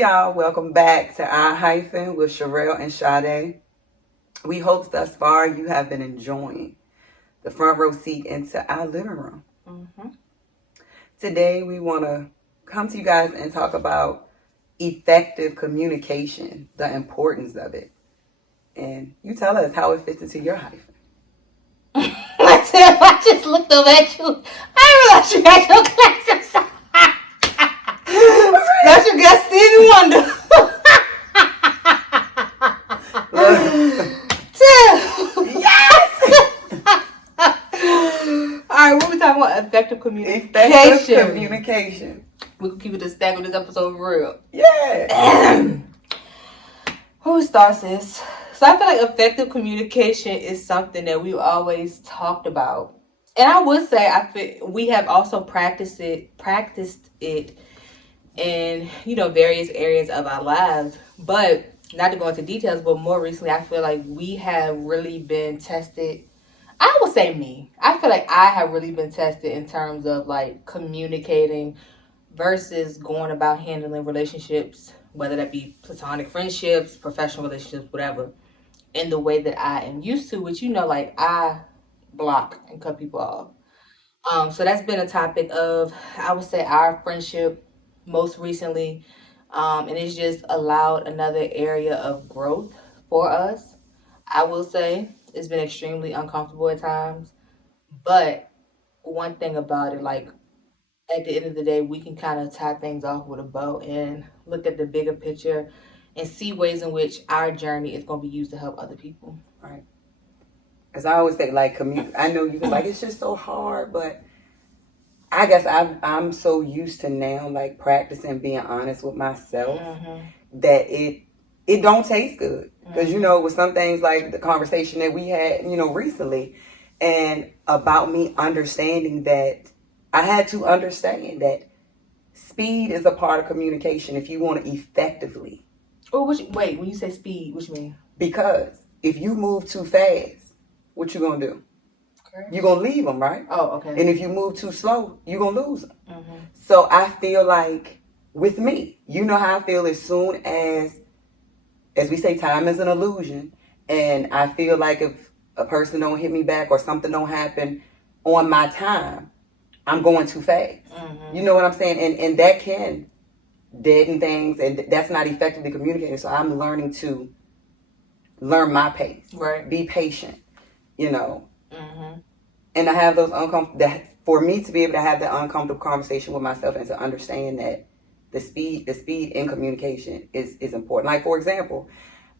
y'all, welcome back to our Hyphen with Sherelle and Sade. We hope thus far you have been enjoying the front row seat into our living room. Today we want to come to you guys and talk about effective communication, the importance of it. And you tell us how it fits into your Hyphen. I just looked over at you. I realized you had your glasses on. Special guest Stevie Wonder. Yes! Alright, what we talking about? Effective communication. Effective communication. We can keep it a stack with this episode for real. Yeah. Who starts this? So I feel like effective communication is something that we've always talked about. And I would say we have also practiced it in, various areas of our lives. But not to go into details, but more recently I feel like we have really been tested. I would say me. I feel like I have really been tested in terms of like communicating versus going about handling relationships, whether that be platonic friendships, professional relationships, whatever, in the way that I am used to, which like I block and cut people off. So that's been a topic of, I would say, our friendship most recently. And it's just allowed another area of growth for us. I will say it's been extremely uncomfortable at times. But one thing about it, like at the end of the day, we can kind of tie things off with a bow and look at the bigger picture and see ways in which our journey is going to be used to help other people. Right. As I always say, like, I know you was like, it's just so hard, but I guess I'm so used to now, like, practicing being honest with myself that it don't taste good. Because, with some things like the conversation that we had, recently, and about me understanding that I had to understand that speed is a part of communication if you want to effectively. Oh, wait, when you say speed, what you mean? Because if you move too fast, what you going to do? Okay. You're going to leave them, right? Oh, okay. And if you move too slow, you're going to lose them. So I feel like with me, you know how I feel as soon as we say, time is an illusion. And I feel like if a person don't hit me back or something don't happen on my time, I'm going too fast. You know what I'm saying? And that can deaden things, and that's not effectively communicating. So I'm learning to learn my pace. Right. Be patient, And I have those for me to be able to have that uncomfortable conversation with myself and to understand that the speed in communication is important. Like, for example,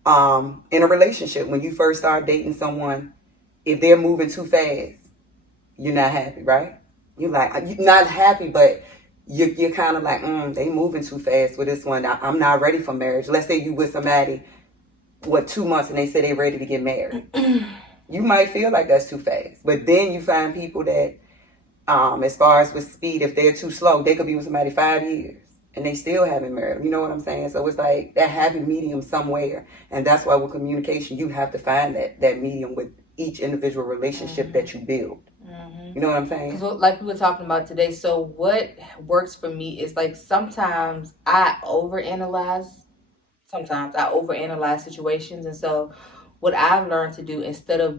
in a relationship, when you first start dating someone, if they're moving too fast, you're not happy, right? You're not happy, but you're kind of like, they moving too fast with this one. I'm not ready for marriage. Let's say you with somebody, 2 months, and they say they're ready to get married. You might feel like that's too fast. But then you find people that, as far as with speed, if they're too slow, they could be with somebody 5 years and they still haven't married them. You know what I'm saying? So it's like that happy medium somewhere. And that's why with communication, you have to find that medium with each individual relationship that you build. You know what I'm saying? Like we were talking about today, so what works for me is like sometimes I overanalyze situations. And so what I've learned to do, instead of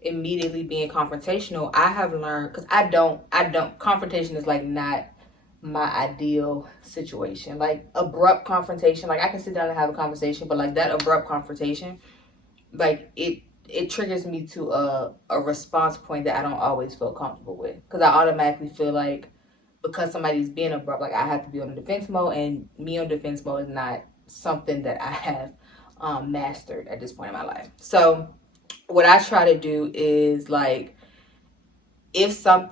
immediately being confrontational, I have learned, because I don't confrontation is like not my ideal situation. Like abrupt confrontation, like I can sit down and have a conversation, but like that abrupt confrontation, like it triggers me to a response point that I don't always feel comfortable with, because I automatically feel like because somebody's being abrupt, like I have to be on the defense mode, and me on defense mode is not something that I have mastered at this point in my life. So what I try to do is, like, if I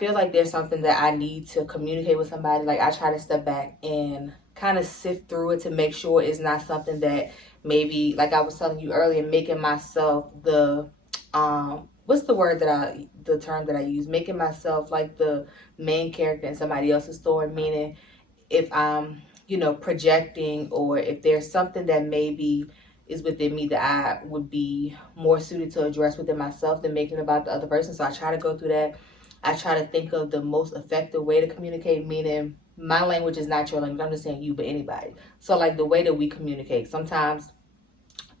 feel like there's something that I need to communicate with somebody, like I try to step back and kind of sift through it to make sure it's not something that maybe, like I was telling you earlier, making myself the what's the term that I use, making myself like the main character in somebody else's story, meaning if I'm projecting, or if there's something that maybe is within me that I would be more suited to address within myself than making it about the other person. So I try to go through that. I try to think of the most effective way to communicate, meaning my language is not your language. I'm just saying you, but anybody. So like the way that we communicate, sometimes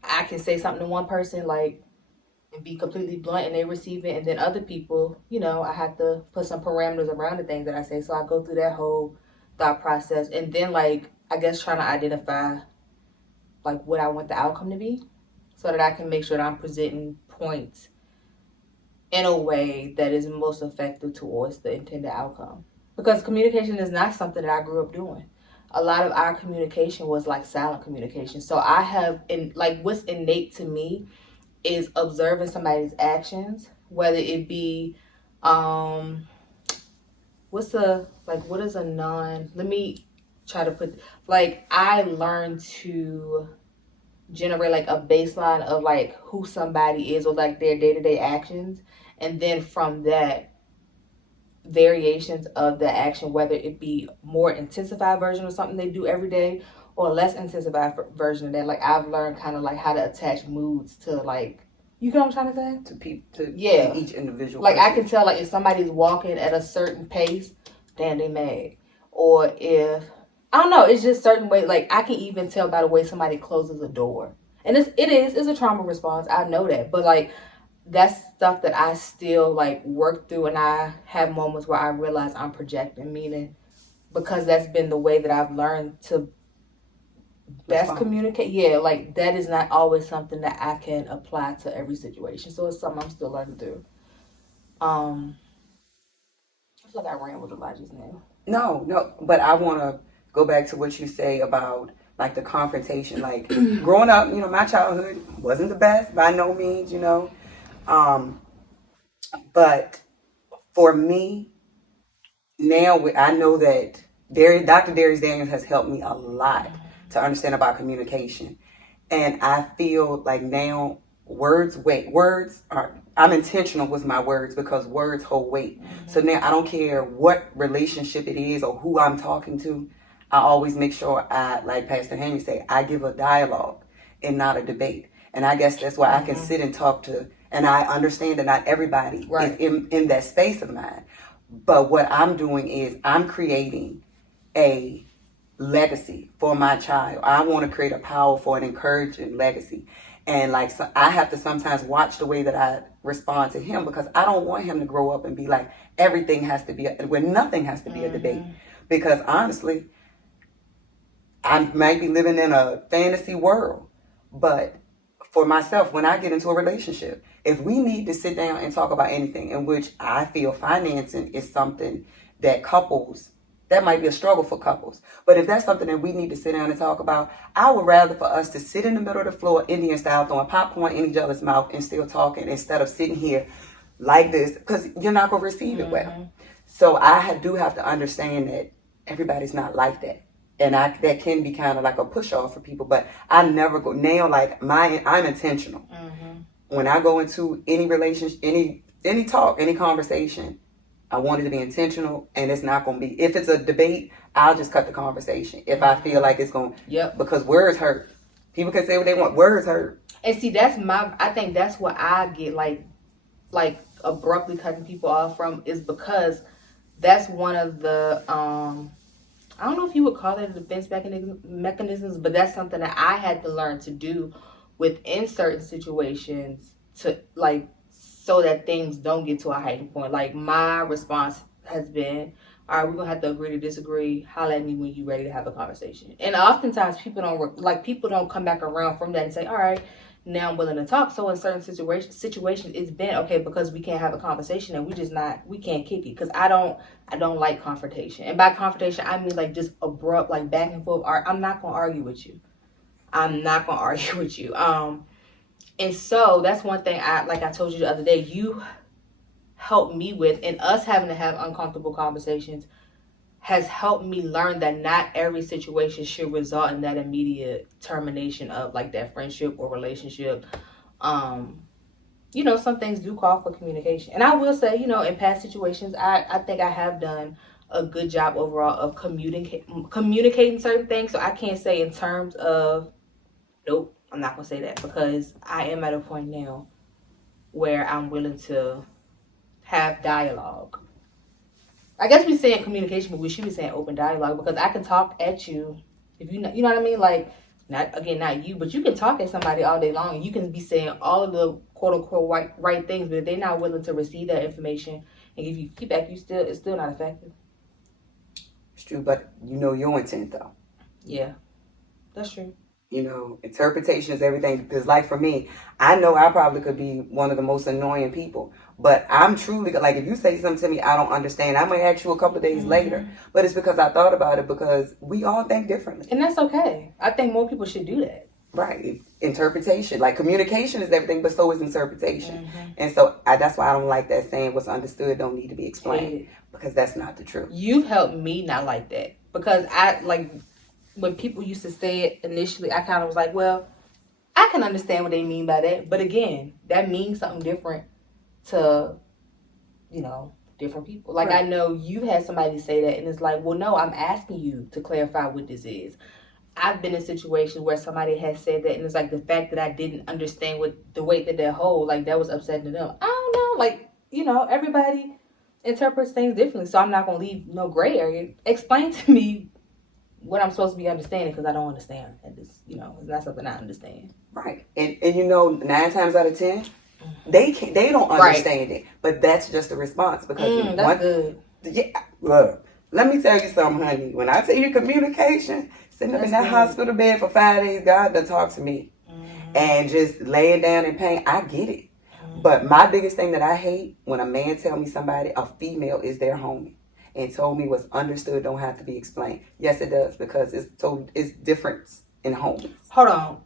I can say something to one person like and be completely blunt and they receive it, and then other people, I have to put some parameters around the things that I say. So I go through that whole thought process, and then like I guess trying to identify like what I want the outcome to be, so that I can make sure that I'm presenting points in a way that is most effective towards the intended outcome. Because communication is not something that I grew up doing. A lot of our communication was like silent communication. So I have in like what's innate to me is observing somebody's actions, whether it be what is a non, let me try to put, like I learned to generate like a baseline of like who somebody is or like their day-to-day actions, and then from that, variations of the action, whether it be more intensified version of something they do every day or less intensified version of that. Like I've learned kind of like how to attach moods to like, you know what I'm trying to say? To people, to Yeah. each individual. Like person. I can tell like if somebody's walking at a certain pace, damn, they mad. Or if I don't know, it's just certain way. Like I can even tell by the way somebody closes a door, and it's a trauma response. I know that, but like that's stuff that I still like work through, and I have moments where I realize I'm projecting, meaning because that's been the way that I've learned to best communicate. Yeah, like that is not always something that I can apply to every situation. So it's something I'm still learning through. I feel like I rambled a lot just now. No, but I want to go back to what you say about like the confrontation. Like growing up, my childhood wasn't the best by no means, Um, but for me, now I know that Dr. Darius Daniels has helped me a lot to understand about communication. And I feel like now words are, I'm intentional with my words because words hold weight. So now I don't care what relationship it is or who I'm talking to. I always make sure like Pastor Henry say, I give a dialogue and not a debate. And I guess that's why I can sit and talk to, and I understand that not everybody is in that space of mine. But what I'm doing is I'm creating a legacy for my child. I want to create a powerful and encouraging legacy. And like, so I have to sometimes watch the way that I respond to him because I don't want him to grow up and be like, everything has to be, when nothing has to be a debate. Because honestly, I might be living in a fantasy world, but for myself, when I get into a relationship, if we need to sit down and talk about anything, in which I feel financing is something that that might be a struggle for couples. But if that's something that we need to sit down and talk about, I would rather for us to sit in the middle of the floor, Indian style, throwing popcorn in each other's mouth and still talking instead of sitting here like this, because you're not going to receive it well. So I do have to understand that everybody's not like that. And that can be kind of like a push off for people, but I never go now. Like I'm intentional. When I go into any relationship, any talk, any conversation, I want it to be intentional, and it's not going to be. If it's a debate, I'll just cut the conversation. If I feel like it's going, because words hurt. People can say what they want. Words hurt. And see, I think that's what I get like abruptly cutting people off from, is because that's one of the I don't know if you would call it a defense mechanisms, but that's something that I had to learn to do within certain situations to like, so that things don't get to a heightened point. Like my response has been, all right, we're gonna have to agree to disagree. Holler at me when you're ready to have a conversation. And oftentimes people don't come back around from that and say, all right, now I'm willing to talk. So in certain situations, it's been okay because we can't have a conversation and we can't kick it. Because I don't like confrontation. And by confrontation, I mean like just abrupt, like back and forth. I'm not gonna argue with you. And so that's one thing I told you the other day, you helped me with, and us having to have uncomfortable conversations has helped me learn that not every situation should result in that immediate termination of like that friendship or relationship. Some things do call for communication. And I will say, in past situations, I think I have done a good job overall of communicating certain things. So I can't say in terms of, nope, I'm not going to say that, because I am at a point now where I'm willing to have dialogue I guess we saying communication, but we should be saying open dialogue because I can talk at you if you know, you know what I mean. Like not you, but you can talk at somebody all day long. You can be saying all of the quote unquote right things, but if they're not willing to receive that information and give you feedback, it's still not effective. It's true, but you know your intent though. Yeah, that's true. You know, interpretation is everything. Because, like for me, I know I probably could be one of the most annoying people, but I'm truly like, if you say something to me I don't understand, I might ask you a couple of days later, but it's because I thought about it because we all think differently, and that's okay. I think more people should do that. Right. Interpretation, like communication is everything, but so is interpretation. And so that's why I don't like that saying what's understood don't need to be explained, because that's not the truth. You've helped me not like that because I like when people used to say it initially, I kind of was like, well, I can understand what they mean by that. But again, that means something different to, different people. Like, right. I know you've had somebody say that, and it's like, well, no, I'm asking you to clarify what this is. I've been in situations where somebody has said that, and it's like the fact that I didn't understand what the weight that they hold, like, that was upsetting to them. I don't know. Like, everybody interprets things differently, so I'm not going to leave no gray area. Explain to me what I'm supposed to be understanding, because I don't understand. And it's, it's not something I understand. Right. And 9 times out of 10, they don't understand it. But that's just a response, because that's good. Yeah, look, let me tell you something, honey. When I tell you communication, sitting up in that hospital bed for 5 days, God done talk to me. And just laying down in pain, I get it. But my biggest thing that I hate, when a man tell me somebody, a female is their homie, and told me what's understood don't have to be explained. Yes, it does, because it's difference in homies. Hold on.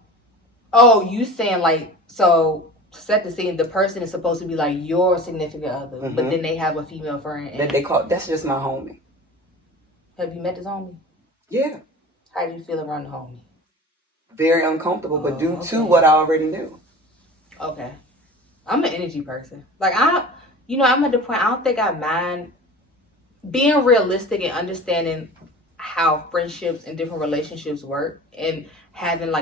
Oh, you saying like, so set the scene, the person is supposed to be like your significant other, but then they have a female friend. And that they call, that's just my homie. Have you met this homie? Yeah. How do you feel around the homie? Very uncomfortable, but due to what I already knew. Okay. I'm an energy person. Like, I'm at the point, I don't think I mind being realistic and understanding how friendships and different relationships work, and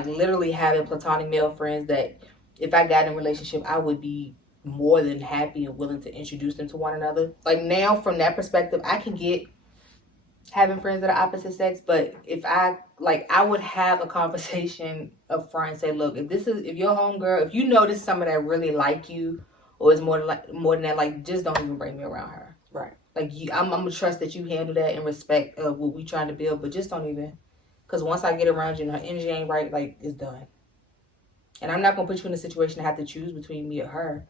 literally having platonic male friends that if I got in a relationship, I would be more than happy and willing to introduce them to one another. Like, now from that perspective, I can get having friends that are opposite sex, but if I would have a conversation up front and say, look, if your homegirl, if you notice somebody that really like you, or is more than that, like, just don't even bring me around her. Right. Like, I'm gonna trust that you handle that in respect of what we trying to build, but just don't even, because once I get around you and her energy ain't right, like, it's done. And I'm not gonna put you in a situation to have to choose between me or her.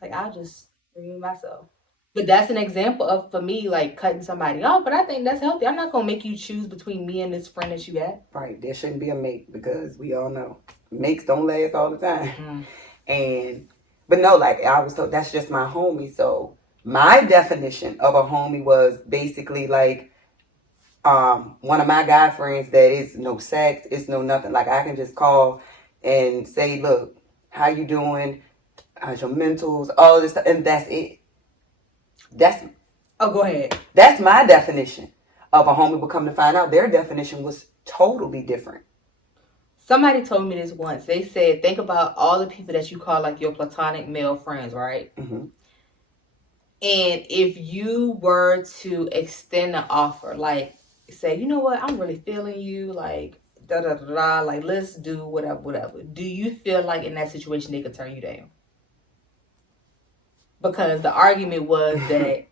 Like, I'll just remove myself. But that's an example of, for me, like, cutting somebody off. But I think that's healthy. I'm not going to make you choose between me and this friend that you got. Right. There shouldn't be a mate, because we all know mates don't last all the time. But no, like I was told, that's just my homie. So my definition of a homie was basically like one of my guy friends that is no sex, it's no nothing. Like, I can just call and say, look, how you doing? How's your mentals? All of this stuff. And that's it. Go ahead. That's my definition of a homie, but come to find out, their definition was totally different. Somebody told me this once. They said, think about all the people that you call like your platonic male friends, right? And if you were to extend an offer, like, say, you know what, I'm really feeling you, like, da-da-da-da, like, let's do whatever. Do you feel like in that situation they could turn you down? Because the argument was that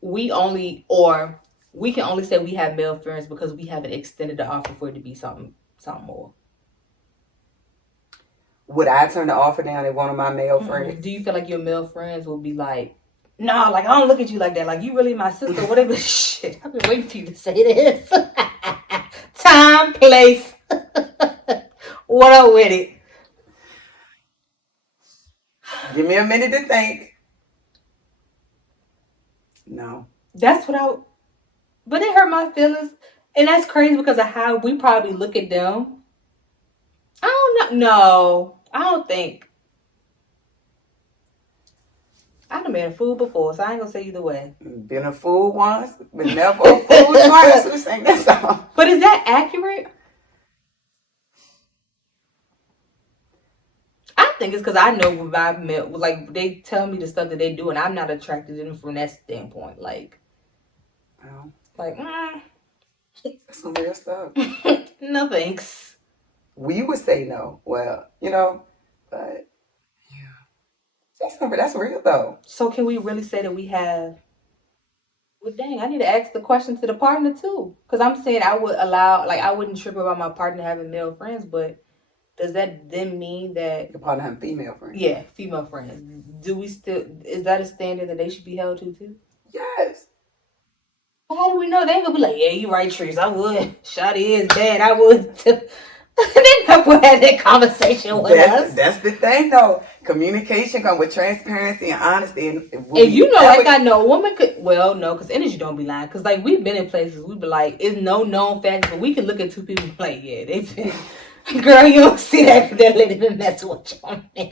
we can only say we have male friends because we haven't extended the offer for it to be something more. Would I turn the offer down at one of my male friends? Do you feel like your male friends will be like, nah, like, I don't look at you like that. Like, you really my sister, whatever. Shit, I've been waiting for you to say this. Time, place. What up with it? Give me a minute to think. No. That's but it hurt my feelings. And that's crazy because of how we probably look at them. I don't know. No, I don't think. I've been a fool before, so I ain't gonna say either way. Been a fool once, but never a fool twice. Who sang that song? But is that accurate? I think it's because I know when I've met, like, they tell me the stuff that they do, and I'm not attracted to them from that standpoint. Like, Well, Like, that's some real stuff. no thanks. We would say no. Well, but yeah, that's real though. So can we really say that we have? Well, dang, I need to ask the question to the partner too, because I'm saying I would allow, like, I wouldn't trip about my partner having male friends, but does that then mean that? Your partner having female friends. Yeah, female friends. Do we still? Is that a standard that they should be held to too? Yes. How do we know? They ain't gonna be like, yeah, you right, Trees. I would. Shawty is bad. I would. They never had that conversation with us. That's the thing, though. Communication comes with transparency and honesty. And like I know a woman could. Well, no, because energy don't be lying. Because like we've been in places, we be like, it's no known fact, but we can look at two people and be like, yeah, they been. Girl, you don't see that lady been messing with your man.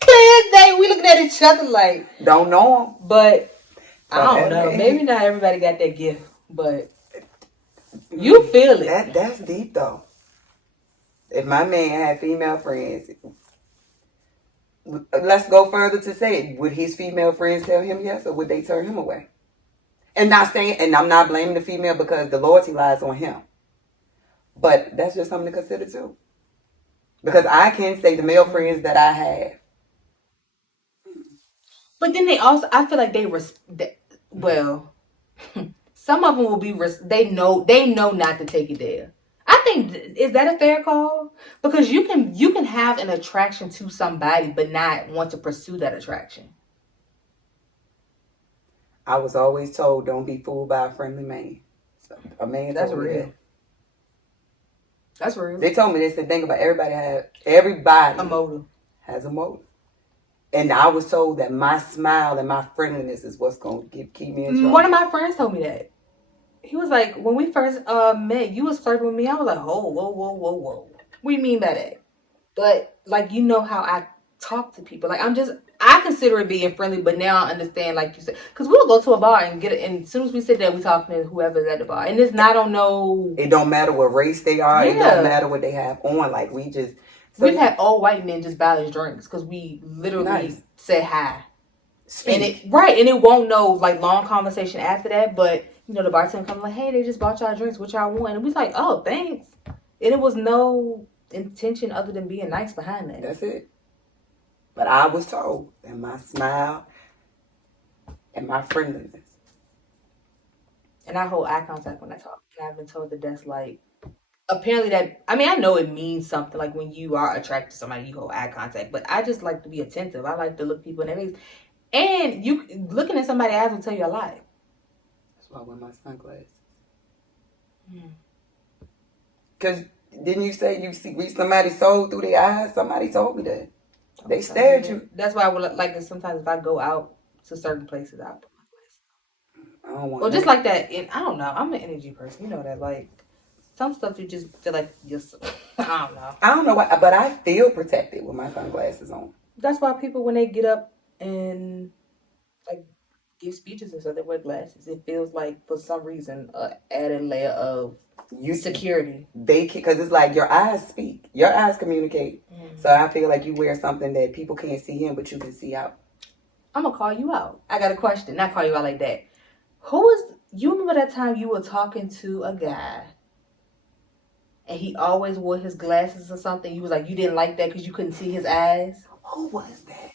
Clear day, we looking at each other like don't know them, but. I don't know. Maybe not everybody got that gift, but you feel it. That's deep though. If my man had female friends, let's go further to say, would his female friends tell him yes, or would they turn him away? And I'm not blaming the female because the loyalty lies on him. But that's just something to consider too. Because I can say the male friends that I have. But then they also, I feel like well, some of them will be. They know not to take it there. I think is that a fair call? Because you can have an attraction to somebody, but not want to pursue that attraction. I was always told, don't be fooled by a friendly man. So a man, that's real. That's real. They told me they said, think about everybody a motive has a motive. And I was told that my smile and my friendliness is what's going to keep me in trouble. One of my friends told me that. He was like, when we first met, you was flirting with me. I was like, oh, whoa. What do you mean by that? But, like, how I talk to people. Like, I consider it being friendly, but now I understand, like you said. Because we'll go to a bar and get it. And as soon as we sit there, we talking to whoever's at the bar. And it's not on no... It don't matter what race they are. Yeah. It don't matter what they have on. Like, we just... We've had all white men just buy us drinks because we literally said hi. Speak. And it won't know like long conversation after that, but the bartender comes like, hey, they just bought y'all drinks, what y'all want? And we like, oh, thanks. And it was no intention other than being nice behind that. That's it. But I was told that my smile and my friendliness. And I hold eye contact when I talk. And I've been told that that's like apparently I know it means something, like when you are attracted to somebody, you hold eye contact, but I just like to be attentive. I like to look people in the face. And you looking at somebody's eyes will tell you a lot. That's why I wear my sunglasses. Because didn't you say you see somebody soul through their eyes? Somebody told me that. They stare at you. That's why I would like to sometimes if I go out to certain places, I'll put my glasses on. I don't want Or just like that. I don't know. I'm an energy person. You know that, like, some stuff you just feel like I don't know. I don't know why, but I feel protected with my sunglasses on. That's why people, when they get up and like give speeches and stuff, they wear glasses. It feels like for some reason added layer of security. Because it's like your eyes speak, your eyes communicate. Mm-hmm. So I feel like you wear something that people can't see in, but you can see out. I'm gonna call you out. I got a question. Not call you out like that. You remember that time you were talking to a guy? And he always wore his glasses or something. You was like, you didn't like that because you couldn't see his eyes? Who was that?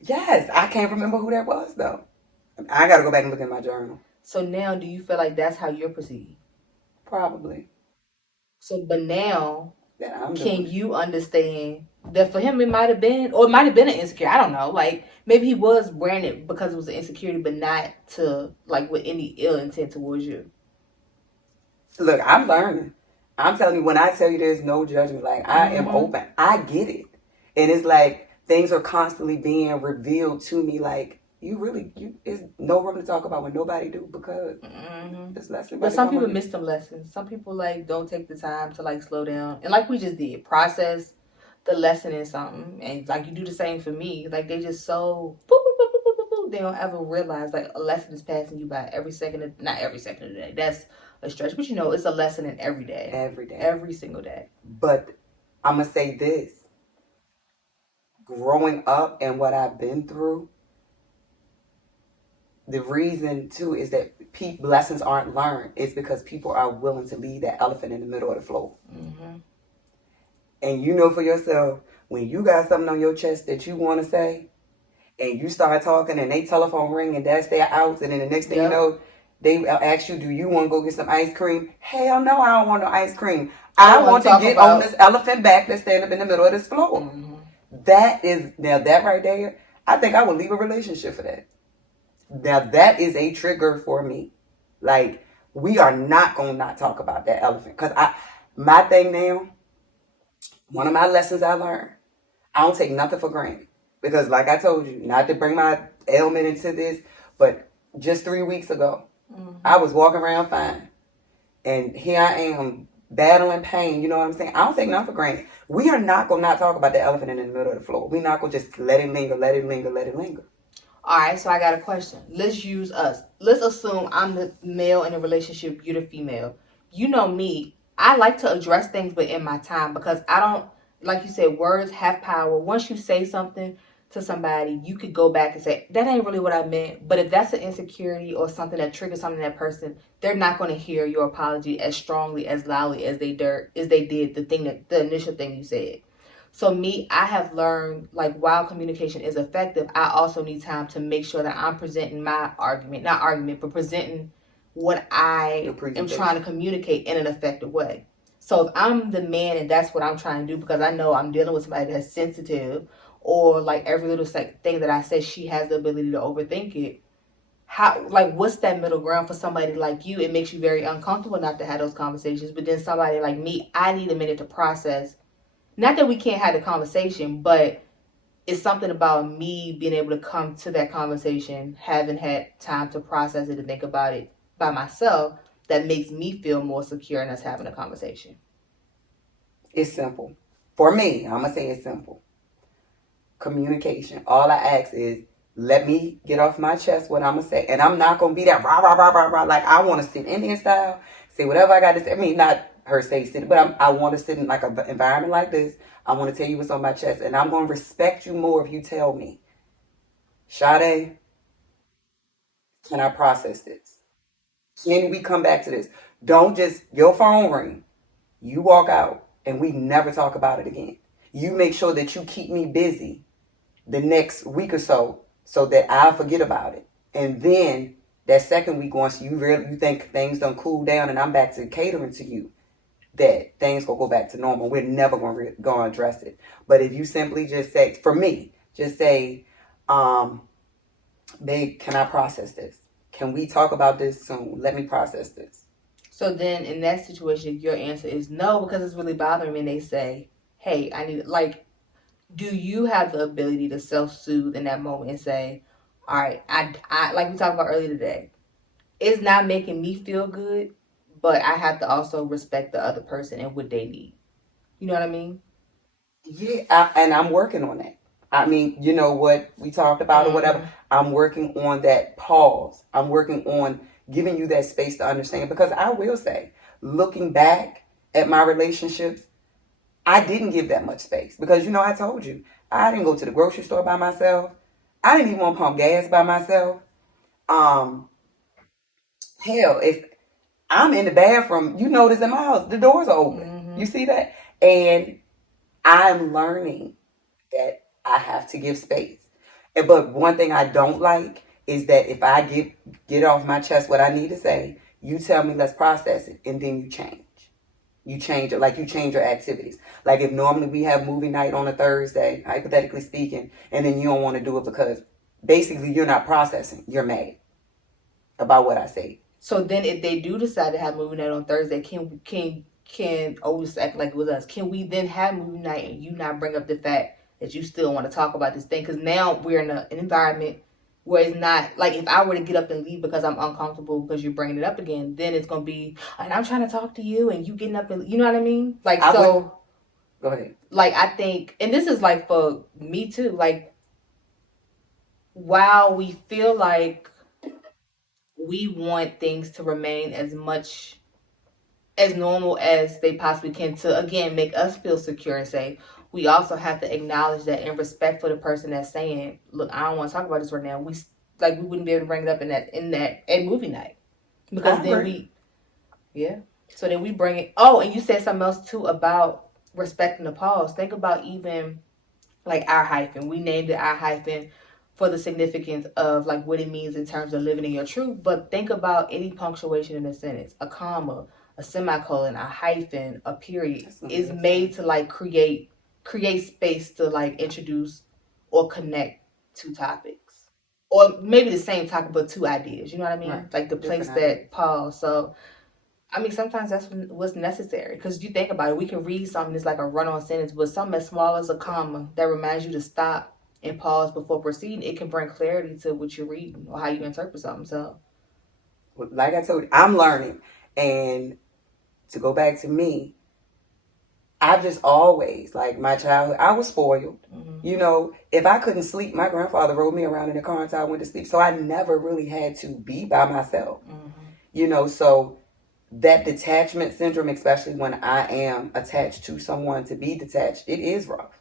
Yes, I can't remember who that was, though. I got to go back and look at my journal. So now, do you feel like that's how you're perceived? Probably. So, but now, can you understand that for him it might have been, or it might have been an insecurity? I don't know. Like, maybe he was wearing it because it was an insecurity, but not to, like, with any ill intent towards you. Look, I'm learning. I'm telling you, when I tell you there's no judgment, like, I am open. I get it. And it's like, things are constantly being revealed to me, like, it's no room to talk about when nobody do, because it's lessons. But some people miss them lessons. Some people, like, don't take the time to, like, slow down. And like we just did, process the lesson in something. And, like, you do the same for me. Like, they just so, boop, boop, boop, boop, boop, boop. They don't ever realize, like, a lesson is passing you by not every second of the day. That's a stretch, but it's a lesson in every day. Every single day. But I'm going to say this. Growing up and what I've been through, the reason too is that lessons aren't learned. It's because people are willing to leave that elephant in the middle of the floor. Mm-hmm. And you know for yourself, when you got something on your chest that you want to say, and you start talking, and they telephone ring, and that's their outs, and then the next thing you know, they ask you, "Do you want to go get some ice cream?" Hell no, I don't want no ice cream. I want to get on this elephant back that's standing up in the middle of this floor. Mm-hmm. That right there. I think I would leave a relationship for that. Now that is a trigger for me. Like, we are not gonna not talk about that elephant, because my thing now, one of my lessons I learned, I don't take nothing for granted. Because like I told you, not to bring my ailment into this, but just 3 weeks ago, I was walking around fine. And here I am battling pain, you know what I'm saying? I don't take nothing for granted. We are not going to not talk about the elephant in the middle of the floor. We're not going to just let it linger, let it linger, let it linger. All right, so I got a question. Let's use us. Let's assume I'm the male in a relationship, you're the female. You know me, I like to address things within my time, because I don't, like you said, words have power. Once you say something to somebody, you could go back and say, that ain't really what I meant. But if that's an insecurity or something that triggers something in that person, they're not going to hear your apology as strongly, as loudly as they did the initial thing you said. So me, I have learned, like, while communication is effective, I also need time to make sure that I'm presenting my presenting what I am trying to communicate in an effective way. So if I'm the man and that's what I'm trying to do, because I know I'm dealing with somebody that's sensitive, or like every little thing that I say, she has the ability to overthink it. What's that middle ground for somebody like you? It makes you very uncomfortable not to have those conversations. But then somebody like me, I need a minute to process. Not that we can't have the conversation, but it's something about me being able to come to that conversation, having had time to process it and think about it by myself, that makes me feel more secure in us having a conversation. It's simple. For me, I'm going to say it's simple. Communication. All I ask is, let me get off my chest what I'm going to say. And I'm not going to be that rah, rah, rah, rah, rah. Like, I want to sit Indian style, say whatever I got to say. I mean, not her say sit, but I want to sit in like an environment like this. I want to tell you what's on my chest. And I'm going to respect you more if you tell me, Sade, can I process this? Can we come back to this? Don't just, your phone ring, you walk out, and we never talk about it again. You make sure that you keep me busy the next week or so that I'll forget about it. And then that second week, once you think things done cool down and I'm back to catering to you, that things will go back to normal. We're never going to go and address it. But if you simply just say, for me, just say, babe, can I process this? Can we talk about this soon? Let me process this. So then in that situation, your answer is no, because it's really bothering me. And they say, hey, I need, like, do you have the ability to self-soothe in that moment and say, all right, I like we talked about earlier today, it's not making me feel good, but I have to also respect the other person and what they need. You know what I mean? Yeah, and I'm working on that. I mean, you know what we talked about or whatever. I'm working on that pause. I'm working on giving you that space to understand. Because I will say, looking back at my relationships, I didn't give that much space. Because, you know, I told you, I didn't go to the grocery store by myself. I didn't even want to pump gas by myself. Hell, if I'm in the bathroom, you notice in my house, the doors are open. You see that? And I'm learning that I have to give space. But one thing I don't like is that if I get off my chest what I need to say, you tell me let's process it, and then you change. You change it, like you change your activities. Like if normally we have movie night on a Thursday, hypothetically speaking, and then you don't want to do it because basically you're not processing. You're mad about what I say. So then if they do decide to have movie night on Thursday, can always act like it was us? Can we then have movie night and you not bring up the fact that you still want to talk about this thing? Because now we're in an environment where it's not, like if I were to get up and leave because I'm uncomfortable because you're bringing it up again, then it's going to be, and I'm trying to talk to you and you getting up and, you know what I mean? Like, Go ahead. Like, I think, and this is like for me too, like, while we feel like we want things to remain as much as normal as they possibly can to, again, make us feel secure and safe, we also have to acknowledge that in respect for the person that's saying, look, I don't want to talk about this right now. like we wouldn't be able to bring it up in that at movie night, because then so then we bring it. Oh, and you said something else too about respecting the pause. Think about even like our hyphen. We named it our hyphen for the significance of like what it means in terms of living in your truth. But think about any punctuation in a sentence, a comma, a semicolon, a hyphen, a period is made to like create space to like introduce or connect two topics. Or maybe the same topic but two ideas. You know what I mean? Right. Like the place that pause. So I mean, sometimes that's what's necessary, because you think about it, we can read something that's like a run-on sentence, but something as small as a comma that reminds you to stop and pause before proceeding, it can bring clarity to what you're reading or how you interpret something. So, like I told you, I'm learning, and to go back to me, I've just always, like my childhood, I was spoiled. Mm-hmm. You know, if I couldn't sleep, my grandfather rode me around in the car until I went to sleep, so I never really had to be by myself. Mm-hmm. You know, so that detachment syndrome, especially when I am attached to someone, to be detached, it is rough.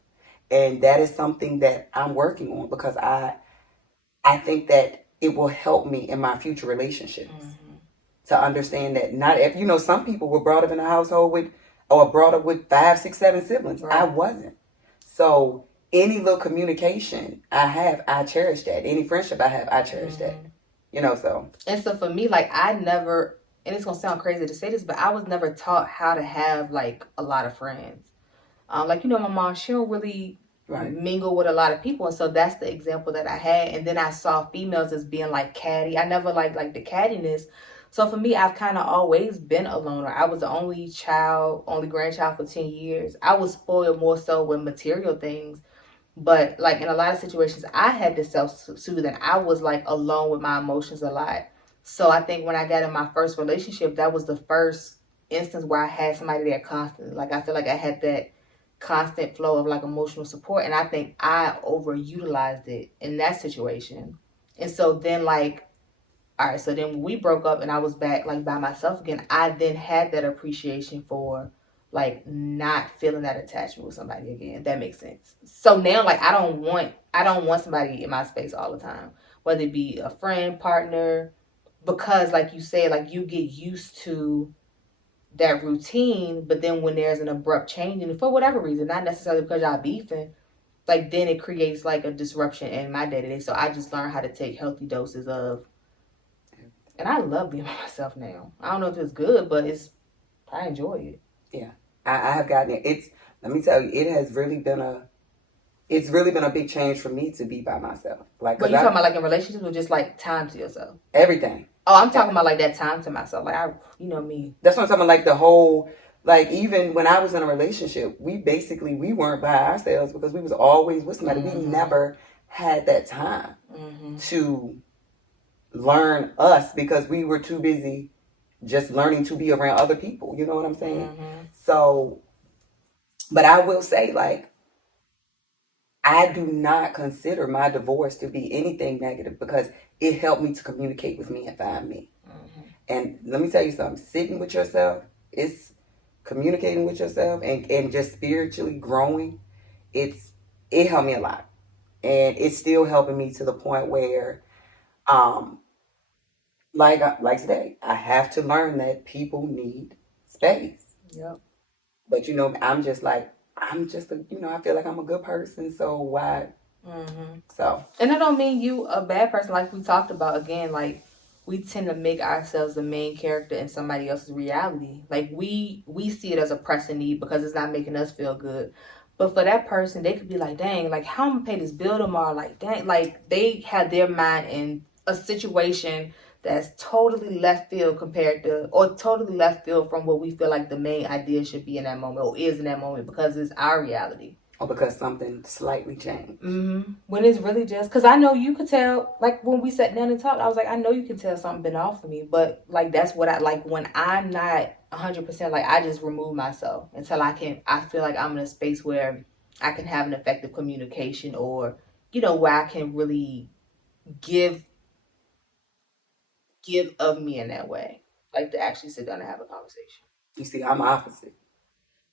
And that is something that I'm working on, because I think that it will help me in my future relationships. Mm-hmm. To understand that not every, you know, some people were brought up in a household with, or brought up with 5, 6, 7 siblings. Right. I wasn't. So any little communication I cherish that. Any friendship I have, I cherish that. You know, so. And so for me, like I never, and it's gonna sound crazy to say this, but I was never taught how to have like a lot of friends. Like, you know, my mom, she don't really mingle with a lot of people, and so that's the example that I had. And then I saw females as being like catty. I never liked like the cattiness. So for me, I've kind of always been a loner. I was the only grandchild for 10 years. I was spoiled more so with material things. But like in a lot of situations, I had to self-soothe, and I was like alone with my emotions a lot. So I think when I got in my first relationship, that was the first instance where I had somebody there constantly. Like I feel like I had that constant flow of like emotional support, and I think I overutilized it in that situation. And so then like, all right, so then when we broke up and I was back like by myself again, I then had that appreciation for like not feeling that attachment with somebody again. If that makes sense. So now like I don't want somebody in my space all the time, whether it be a friend, partner, because like you said, like you get used to that routine, but then when there's an abrupt change, and for whatever reason, not necessarily because y'all beefing, like then it creates like a disruption in my day-to-day. So I just learned how to take healthy doses of, and I love being by myself now. I don't know if it's good, but I enjoy it. Yeah, I have gotten it. Let me tell you, it's really been a big change for me to be by myself. Like, but you talking about like in relationships or just like time to yourself? Everything. Oh, I'm talking about like that time to myself. Like you know me. That's what I'm talking about. Like the whole, like even when I was in a relationship, we weren't by ourselves because we was always with somebody. Mm-hmm. We never had that time to learn us because we were too busy just learning to be around other people. You know what I'm saying? Mm-hmm. So, but I will say, like, I do not consider my divorce to be anything negative because it helped me to communicate with me and find me. Mm-hmm. And let me tell you something, sitting with yourself, it's communicating with yourself and just spiritually growing. It helped me a lot. And it's still helping me to the point where, like today, I have to learn that people need space. Yep. But, you know, I'm just I feel like I'm a good person, so why? Mm-hmm. So. And that don't mean you a bad person, like we talked about. Again, like, we tend to make ourselves the main character in somebody else's reality. Like, we see it as a pressing need because it's not making us feel good. But for that person, they could be like, dang, like, how am I going to pay this bill tomorrow? Like, dang, like, they have their mind in a situation that's totally left field or totally left field from what we feel like the main idea should be in that moment or is in that moment because it's our reality. Or because something slightly changed. Mm-hmm. When it's really just, because I know you could tell, like when we sat down and talked, I was like, I know you can tell something been off for me, but like that's what I, like when I'm not 100%, like I just remove myself until I feel like I'm in a space where I can have an effective communication or, you know, where I can really give of me in that way, like to actually sit down and have a conversation. You see, I'm opposite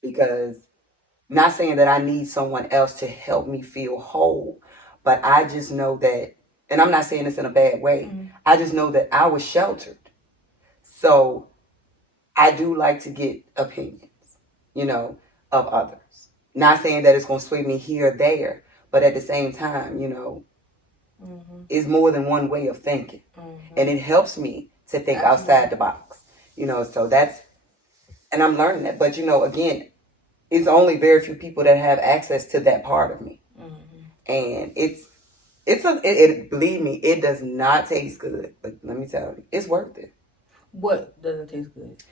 because not saying that I need someone else to help me feel whole, but I just know that And I'm not saying this in a bad way. Mhm. I just know that I was sheltered. So I do like to get opinions, of others. Not saying that it's going to sway me here or there, but at the same time, it's more than one way of thinking. And it helps me to think outside the box, so and I'm learning that. But, again, it's only very few people that have access to that part of me. And believe me, it does not taste good. But let me tell you, it's worth it. What doesn't taste good?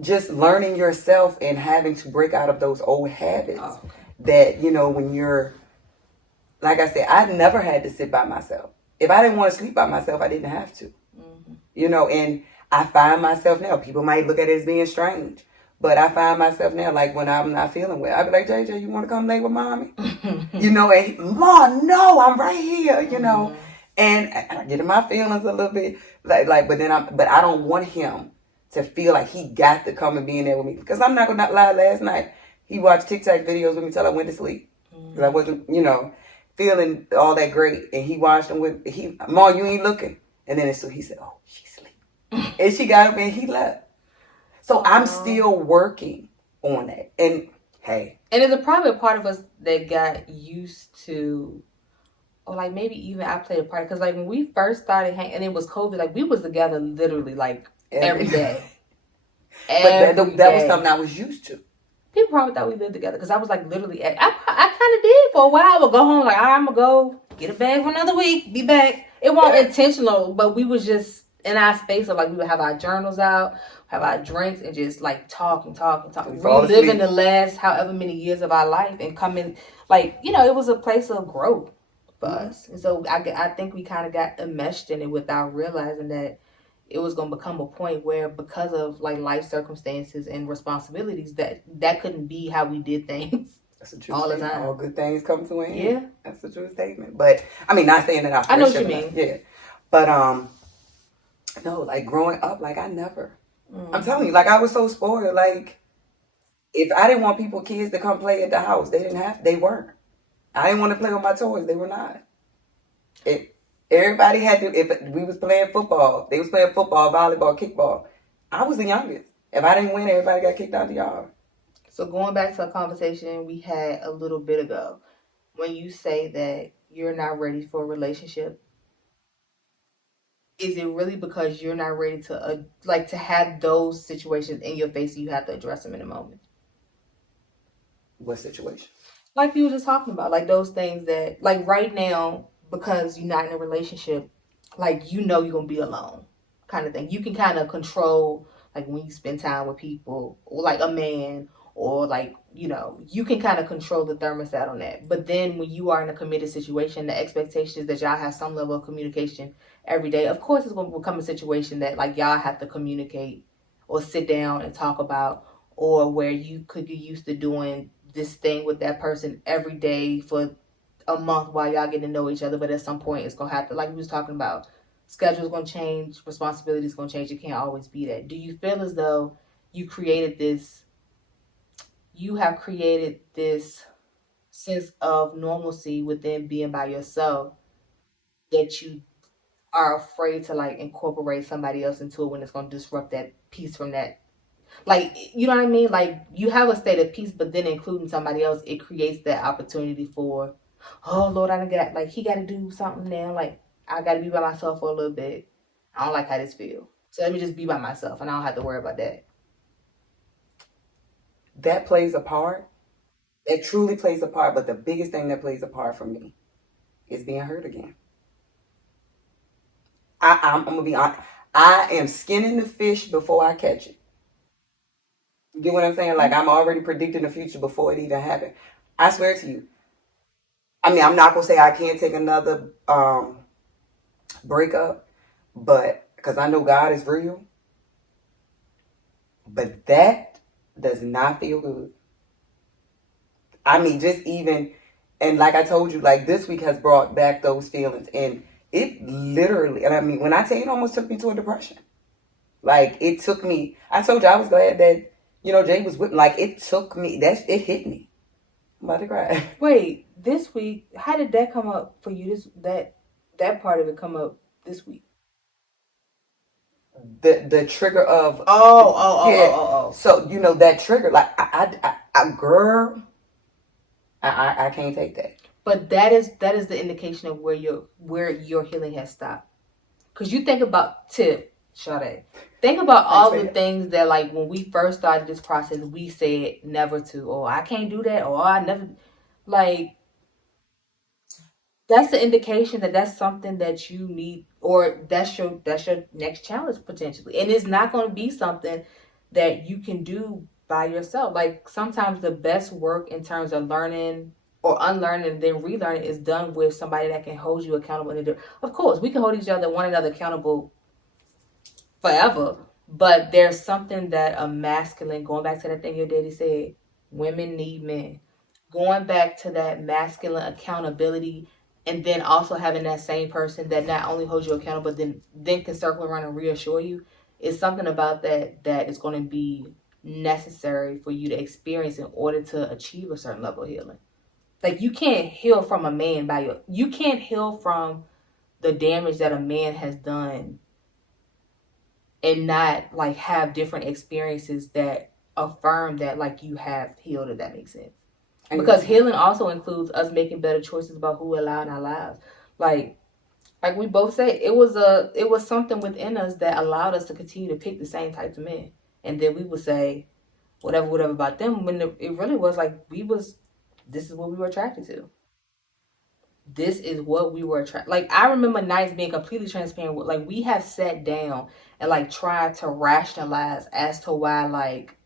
Just learning yourself and having to break out of those old habits that, when you're, like I said, I never had to sit by myself. If I didn't want to sleep by myself, I didn't have to. And I find myself now, people might look at it as being strange, but I find myself now, like when I'm not feeling well, I be like, JJ, you want to come lay with mommy? And Mom, no, I'm right here, and I get in my feelings a little bit, but I don't want him to feel like he got to come and be in there with me, because I'm not gonna lie. Last night he watched TikTok videos with me till I went to sleep, because I wasn't, feeling all that great, and he watched them with Mom, you ain't looking, and then so he said, oh, she's asleep, and she got up and he left. So I'm still working on that, and hey, and there's probably a part of us that got used to, or like maybe even I played a part, because like when we first started hanging, and it was COVID, like we was together literally like every day. But that was something I was used to. People probably thought we lived together, because I was like literally, I kind of did for a while. I would go home like, I'm gonna go get a bag for another week, be back. It wasn't intentional, but we was just in our space of like, we would have our journals out, have our drinks, and just like talk, reliving the last however many years of our life, and coming like, it was a place of growth for us. And so I think we kind of got enmeshed in it without realizing that it was going to become a point where, because of like life circumstances and responsibilities, that couldn't be how we did things. That's a true statement. The time. All good things come to an end. Yeah, that's a true statement. But I mean, not saying that I know what you mean. Yeah, but no, like growing up, like I never. I'm telling you, like I was so spoiled. Like if I didn't want kids to come play at the house, they weren't. I didn't want to play with my toys. They were not. Everybody had to, if we was playing football, they was playing football, volleyball, kickball. I was the youngest. If I didn't win, everybody got kicked out the yard. So going back to a conversation we had a little bit ago, when you say that you're not ready for a relationship, is it really because you're not ready to to have those situations in your face and you have to address them in a moment? What situation? Like you were just talking about, like those things that, like right now, because you're not in a relationship, like you're gonna be alone, kind of thing. You can kind of control like when you spend time with people, or like a man, or like you can kind of control the thermostat on that. But then when you are in a committed situation, the expectation is that y'all have some level of communication every day. Of course, it's gonna become a situation that like y'all have to communicate or sit down and talk about, or where you could get used to doing this thing with that person every day for a month while y'all getting to know each other, but at some point it's gonna have to, like we was talking about, schedule's gonna change, responsibilities gonna change. It can't always be that. Do you feel as though you have created this sense of normalcy within being by yourself, that you are afraid to like incorporate somebody else into it when it's gonna disrupt that peace from that? Like, you know what I mean? Like, you have a state of peace, but then including somebody else, it creates that opportunity for, oh, Lord, he got to do something now. Like, I got to be by myself for a little bit. I don't like how this feels. So let me just be by myself, and I don't have to worry about that. That plays a part. It truly plays a part, but the biggest thing that plays a part for me is being hurt again. I'm going to be honest. I am skinning the fish before I catch it. You get what I'm saying? Like, I'm already predicting the future before it even happened. I swear to you. I mean, I'm not going to say I can't take another breakup, but because I know God is real. But that does not feel good. I mean, just even, and like I told you, like this week has brought back those feelings. And it literally, and I mean, when I tell you, it almost took me to a depression. Like, it took me, I told you I was glad that, Jay was with me. Like, it took me, it hit me. I'm about to cry. Wait, this week, how did that come up for you? That that part of it come up this week? The trigger of Oh. So that trigger, like girl, I can't take that. But that is the indication of where your healing has stopped. Cause you think about Sade. Think about all the things that, like, when we first started this process, we said never to, or I can't do that, or I never, like, that's the indication that that's something that you need, or that's your next challenge potentially, and it's not going to be something that you can do by yourself. Like, sometimes the best work in terms of learning or unlearning and then relearning is done with somebody that can hold you accountable. Of course, we can hold one another accountable forever, but there's something that a masculine, going back to that thing your daddy said, women need men, going back to that masculine accountability, and then also having that same person that not only holds you accountable, but then can circle around and reassure you, is something about that is going to be necessary for you to experience in order to achieve a certain level of healing. Like, you can't heal from a man you can't heal from the damage that a man has done and not, like, have different experiences that affirm that, like, you have healed, if that makes sense. Because healing also includes us making better choices about who we allow in our lives. Like we both say, it was something within us that allowed us to continue to pick the same types of men. And then we would say whatever about them, when it really was like this is what we were attracted to. This is what we were attracted. Like, I remember nights being completely transparent with, like, we have sat down and, like, tried to rationalize as to why, like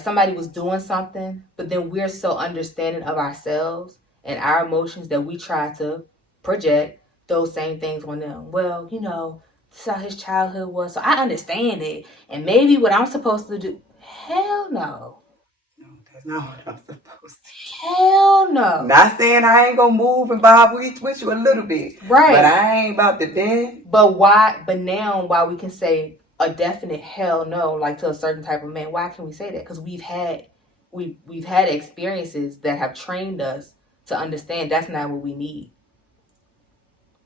somebody was doing something, but then we're so understanding of ourselves and our emotions that we try to project those same things on them. Well, this is how his childhood was, so I understand it, and maybe what I'm supposed to do. Hell no. No, that's not what I'm supposed to. Hell no. Not saying I ain't gonna move and bob with you a little bit, right? But I ain't about to bend. But why? But now, why we can say a definite hell no, like, to a certain type of man? Why can we say that? Because we've had experiences that have trained us to understand that's not what we need.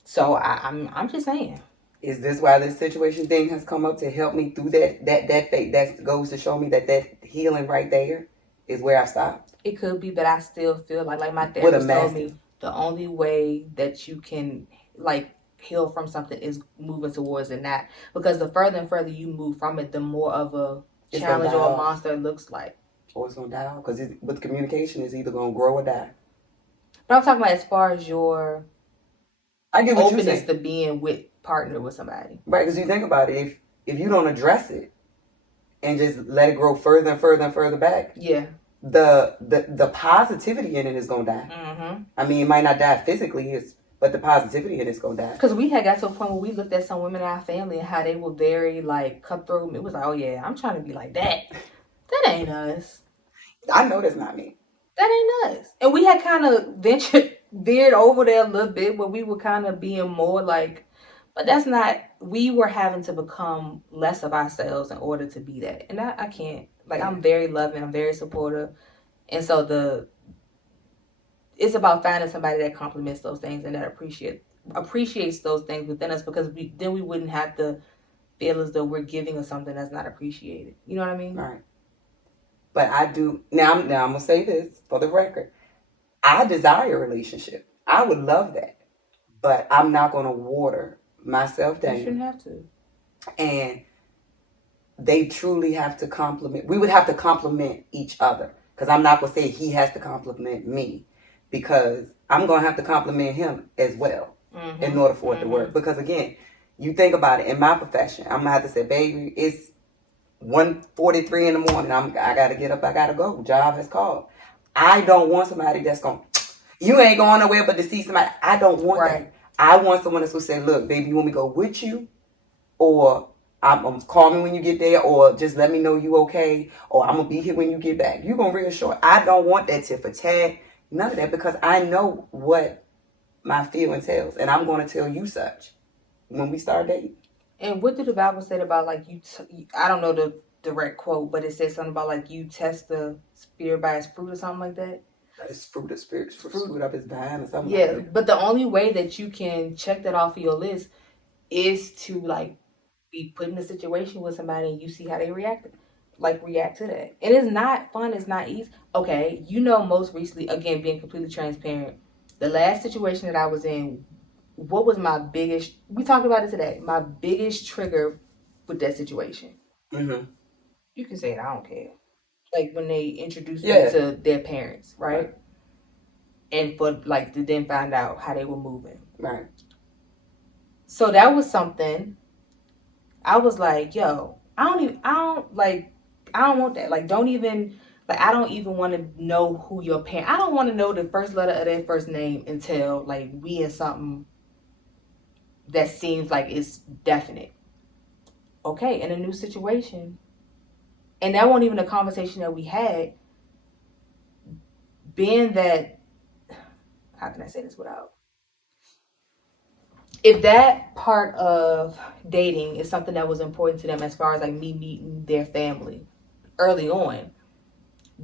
So I'm just saying. Is this why this situation thing has come up, to help me through that fate? That goes to show me that healing right there is where I stopped. It could be, but I still feel like my therapist told me the only way that you can, like, heal from something is moving towards it, not because the further and further you move from it, the more of a challenge or a monster it looks like. Or it's gonna die off, because with communication, it's either gonna grow or die. But I'm talking about as far as your openness to being partnered with somebody, right? Because you think about it, if you don't address it and just let it grow further and further and further back, yeah, the positivity in it is gonna die. Mm-hmm. I mean, it might not die physically, but the positivity in it's gonna die. Because we had got to a point where we looked at some women in our family and how they were very, like, cutthroat. It was like, oh yeah, I'm trying to be like that. That ain't us. I know that's not me. That ain't us. And we had kind of veered over there a little bit, where we were kind of being more like, but that's not. We were having to become less of ourselves in order to be that, and I can't. Like, I'm very loving, I'm very supportive, and so it's about finding somebody that complements those things and that appreciates those things within us, because then we wouldn't have to feel as though we're giving us something that's not appreciated. You know what I mean? Right. But I do now. I'm gonna say this for the record. I desire a relationship. I would love that, but I'm not gonna water myself down. You shouldn't have to. And they truly have to complement. We would have to complement each other, because I'm not going to say he has to compliment me, because I'm going to have to compliment him as well, mm-hmm. in order for it to work. Because again, you think about it, in my profession, I'm going to have to say, baby, it's 1:43 in the morning. I got to get up. I got to go. Job has called. I don't want somebody that's going, you ain't going nowhere but to see somebody. I don't want that. I want someone that's going to say, look, baby, you want me to go with you? Or I'm call me when you get there, or just let me know you okay, or I'm gonna be here when you get back. You're gonna reassure. I don't want that tit for tat, none of that, because I know what my feel entails, and I'm gonna tell you such when we start dating. And what did the Bible say about, like, I don't know the direct quote, but it says something about, like, you test the spirit by its fruit or something like that. It's fruit of spirits, fruit of his vine or something Yeah, like that. but the only way that you can check that off of your list is to like be put in a situation with somebody and you see how they react to that. And it's not fun, it's not easy. Okay, most recently, again, being completely transparent, the last situation that I was in, what was my biggest, we talked about it today, my biggest trigger with that situation. Mm-hmm. You can say it, I don't care. Like when they introduced me Yeah. to their parents, right? And for like to then find out how they were moving. Right. So that was something I was like, yo, I don't want that. Like, don't even, like, I don't even want to know who your parent, I don't want to know the first letter of their first name until, like, we in something that seems like it's definite. Okay, in a new situation. And that wasn't even a conversation that we had. Being that, how can I say this without? If that part of dating is something that was important to them as far as like me meeting their family early on,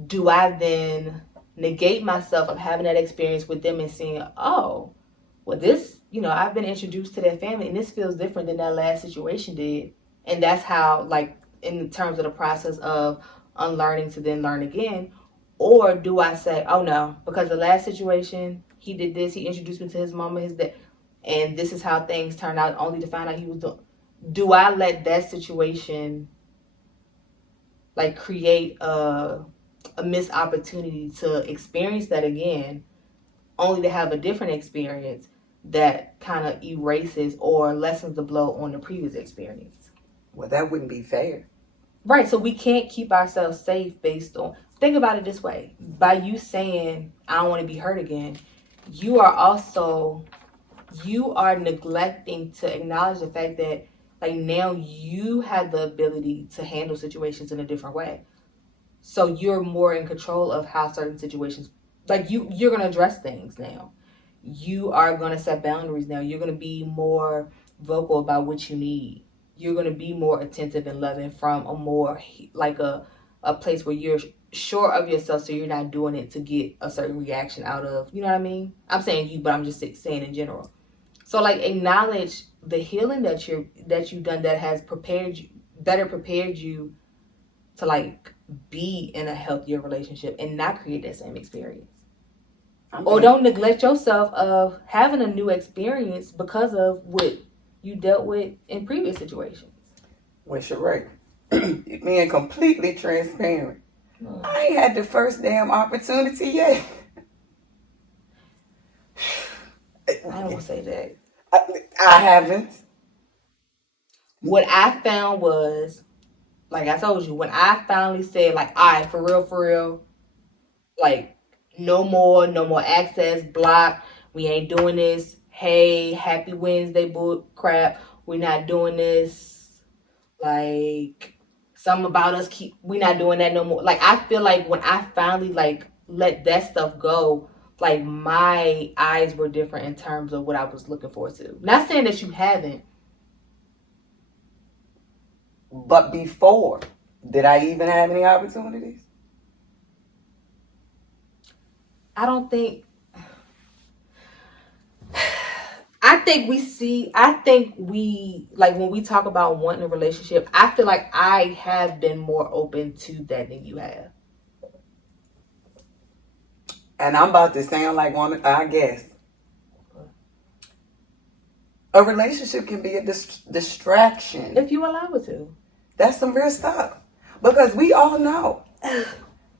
do I then negate myself of having that experience with them and seeing, oh, well, this, I've been introduced to their family and this feels different than that last situation did. And that's how, like, in terms of the process of unlearning to then learn again. Or do I say, oh no, because the last situation, he did this, he introduced me to his mama, his dad, and this is how things turned out, only to find out he was doing. Do I let that situation, like, create a missed opportunity to experience that again, only to have a different experience that kind of erases or lessens the blow on the previous experience? Well, that wouldn't be fair. Right, so we can't keep ourselves safe based on, think about it this way. By you saying, I don't want to be hurt again, you are neglecting to acknowledge the fact that, like, now you have the ability to handle situations in a different way. So you're more in control of how certain situations, like, you're going to address things now. You are going to set boundaries now. You're going to be more vocal about what you need. You're going to be more attentive and loving from a more, like, a place where you're sure of yourself, so you're not doing it to get a certain reaction out of, you know what I mean? I'm saying you, but I'm just saying in general. So, like, acknowledge the healing that you've done that has prepared you to, like, be in a healthier relationship and not create that same experience. Or don't neglect yourself of having a new experience because of what you dealt with in previous situations. Well, Sheree, being completely transparent, I ain't had the first damn opportunity yet. I don't want to say that. I haven't. What I found was, like I told you, when I finally said, like, all right, for real, like, no more access, block, we ain't doing this, hey, happy Wednesday, bull crap, we're not doing this, like, something about us, we not doing that no more. Like, I feel like when I finally, like, let that stuff go, like, my eyes were different in terms of what I was looking forward to. Not saying that you haven't. But before, did I even have any opportunities? I don't think. I think we, like, when we talk about wanting a relationship, I feel like I have been more open to that than you have. And I'm about to sound like one, I guess. A relationship can be a distraction. If you allow it to. That's some real stuff. Because we all know.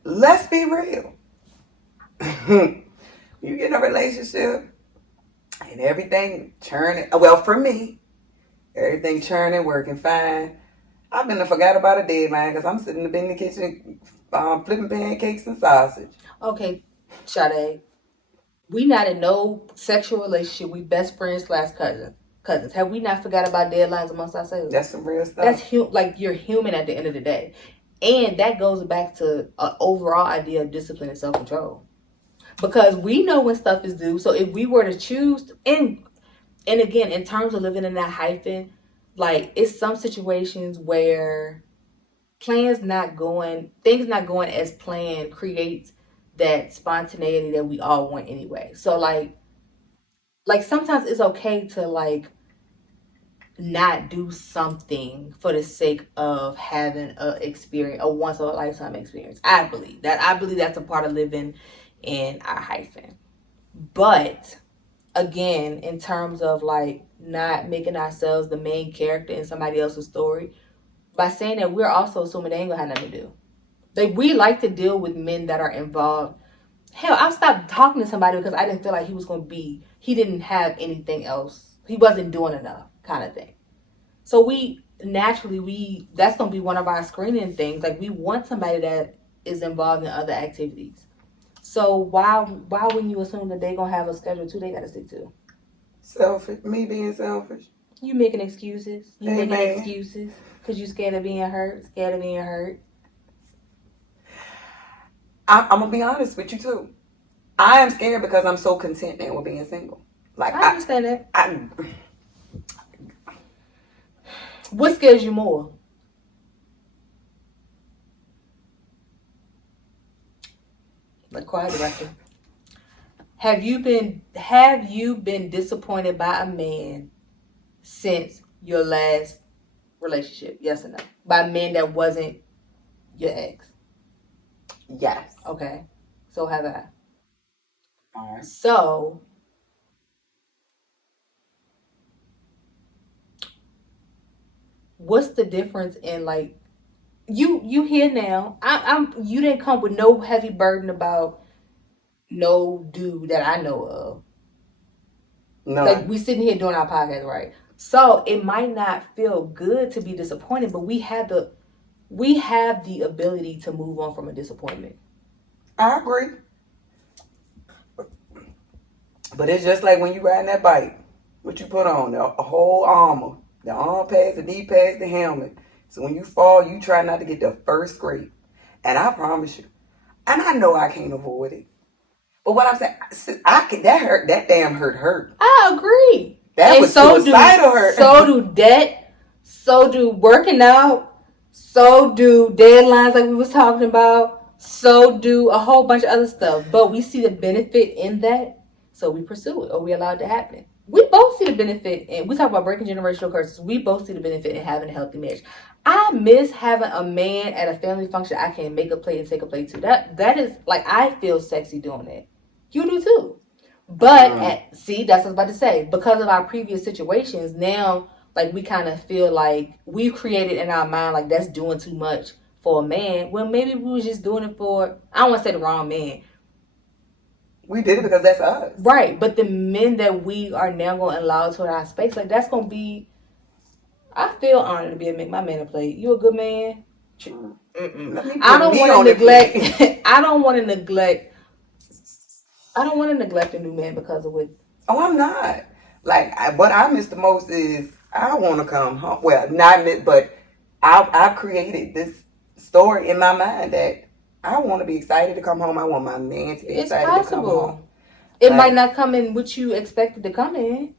Let's be real. You get in a relationship and everything churning. Well, for me, everything churning, working fine. I've been forgot about a deadline because I'm sitting in the kitchen flipping pancakes and sausage. Okay, Sade. We not in no sexual relationship. We best friends / cousins. Have we not forgot about deadlines amongst ourselves? That's some real stuff. That's like, you're human at the end of the day. And that goes back to an overall idea of discipline and self-control. Because we know when stuff is due. So if we were to choose, and again, in terms of living in that hyphen, like, it's some situations where things not going as planned creates that spontaneity that we all want anyway. So like sometimes it's okay to like not do something for the sake of having a experience, a once in a lifetime experience. I believe that's a part of living in our hyphen. But again, in terms of like not making ourselves the main character in somebody else's story, by saying that, we're also assuming they ain't gonna have nothing to do. Like, we like to deal with men that are involved. Hell, I stopped talking to somebody because I didn't feel like he didn't have anything else. He wasn't doing enough, kind of thing. So that's going to be one of our screening things. Like, we want somebody that is involved in other activities. So why wouldn't you assume that they're going to have a schedule too they got to stick to? Selfish. Me being selfish. You making excuses. Amen. Making excuses because you scared of being hurt. I'm going to be honest with you, too. I am scared because I'm so content now with being single. Like, I understand that. What scares you more? The choir director. Have you been disappointed by a man since your last relationship? Yes or no? By a man that wasn't your ex? Yes. Okay. So have I. All right. So what's the difference in like you here now? You didn't come with no heavy burden about no dude that I know of. No. Like, we sitting here doing our podcast, right? So it might not feel good to be disappointed, but we have the ability to move on from a disappointment. I agree. But it's just like when you riding that bike, what you put on, a whole armor, the arm pads, the knee pads, the helmet. So when you fall, you try not to get the first scrape. And I promise you, and I know I can't avoid it. But what I'm saying, that damn hurt. I agree. That was suicidal hurt. So do debt. So do working out. So do deadlines like we was talking about. So do a whole bunch of other stuff. But we see the benefit in that, so we pursue it, or we allow it to happen. We both see the benefit, and we talk about breaking generational curses. We both see the benefit in having a healthy marriage. I miss having a man at a family function I can make a plate and take a plate to. That is, like, I feel sexy doing that. You do too. But see, that's what I was about to say. Because of our previous situations, now, like, we kind of feel like we've created in our mind, like, that's doing too much for a man. Well, maybe we was just doing it for, I don't want to say the wrong man. We did it because that's us. Right. But the men that we are now going to allow to our space, like, that's going to be, I feel honored to be able to make my man a plate. You a good man? I don't want to neglect. I don't want to neglect a new man because of what. Oh, I'm not. Like, what I miss the most is I want to come home. Well, not miss, but I've created this story in my mind that I want to be excited to come home. I want my man to be excited to come home. It might not come in what you expected to come in.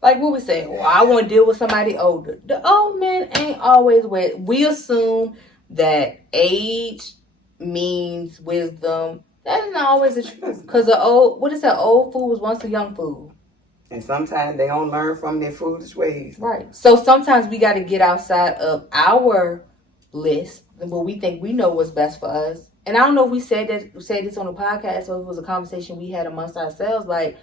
Like what we say, well, I want to deal with somebody older. The old men ain't always wet. We assume that age means wisdom. That is not always the truth. Because old fool was once a young fool. And sometimes they don't learn from their foolish ways. Right. So sometimes we got to get outside of our list and what we think we know what's best for us. And I don't know if we said this on the podcast or if it was a conversation we had amongst ourselves. Like,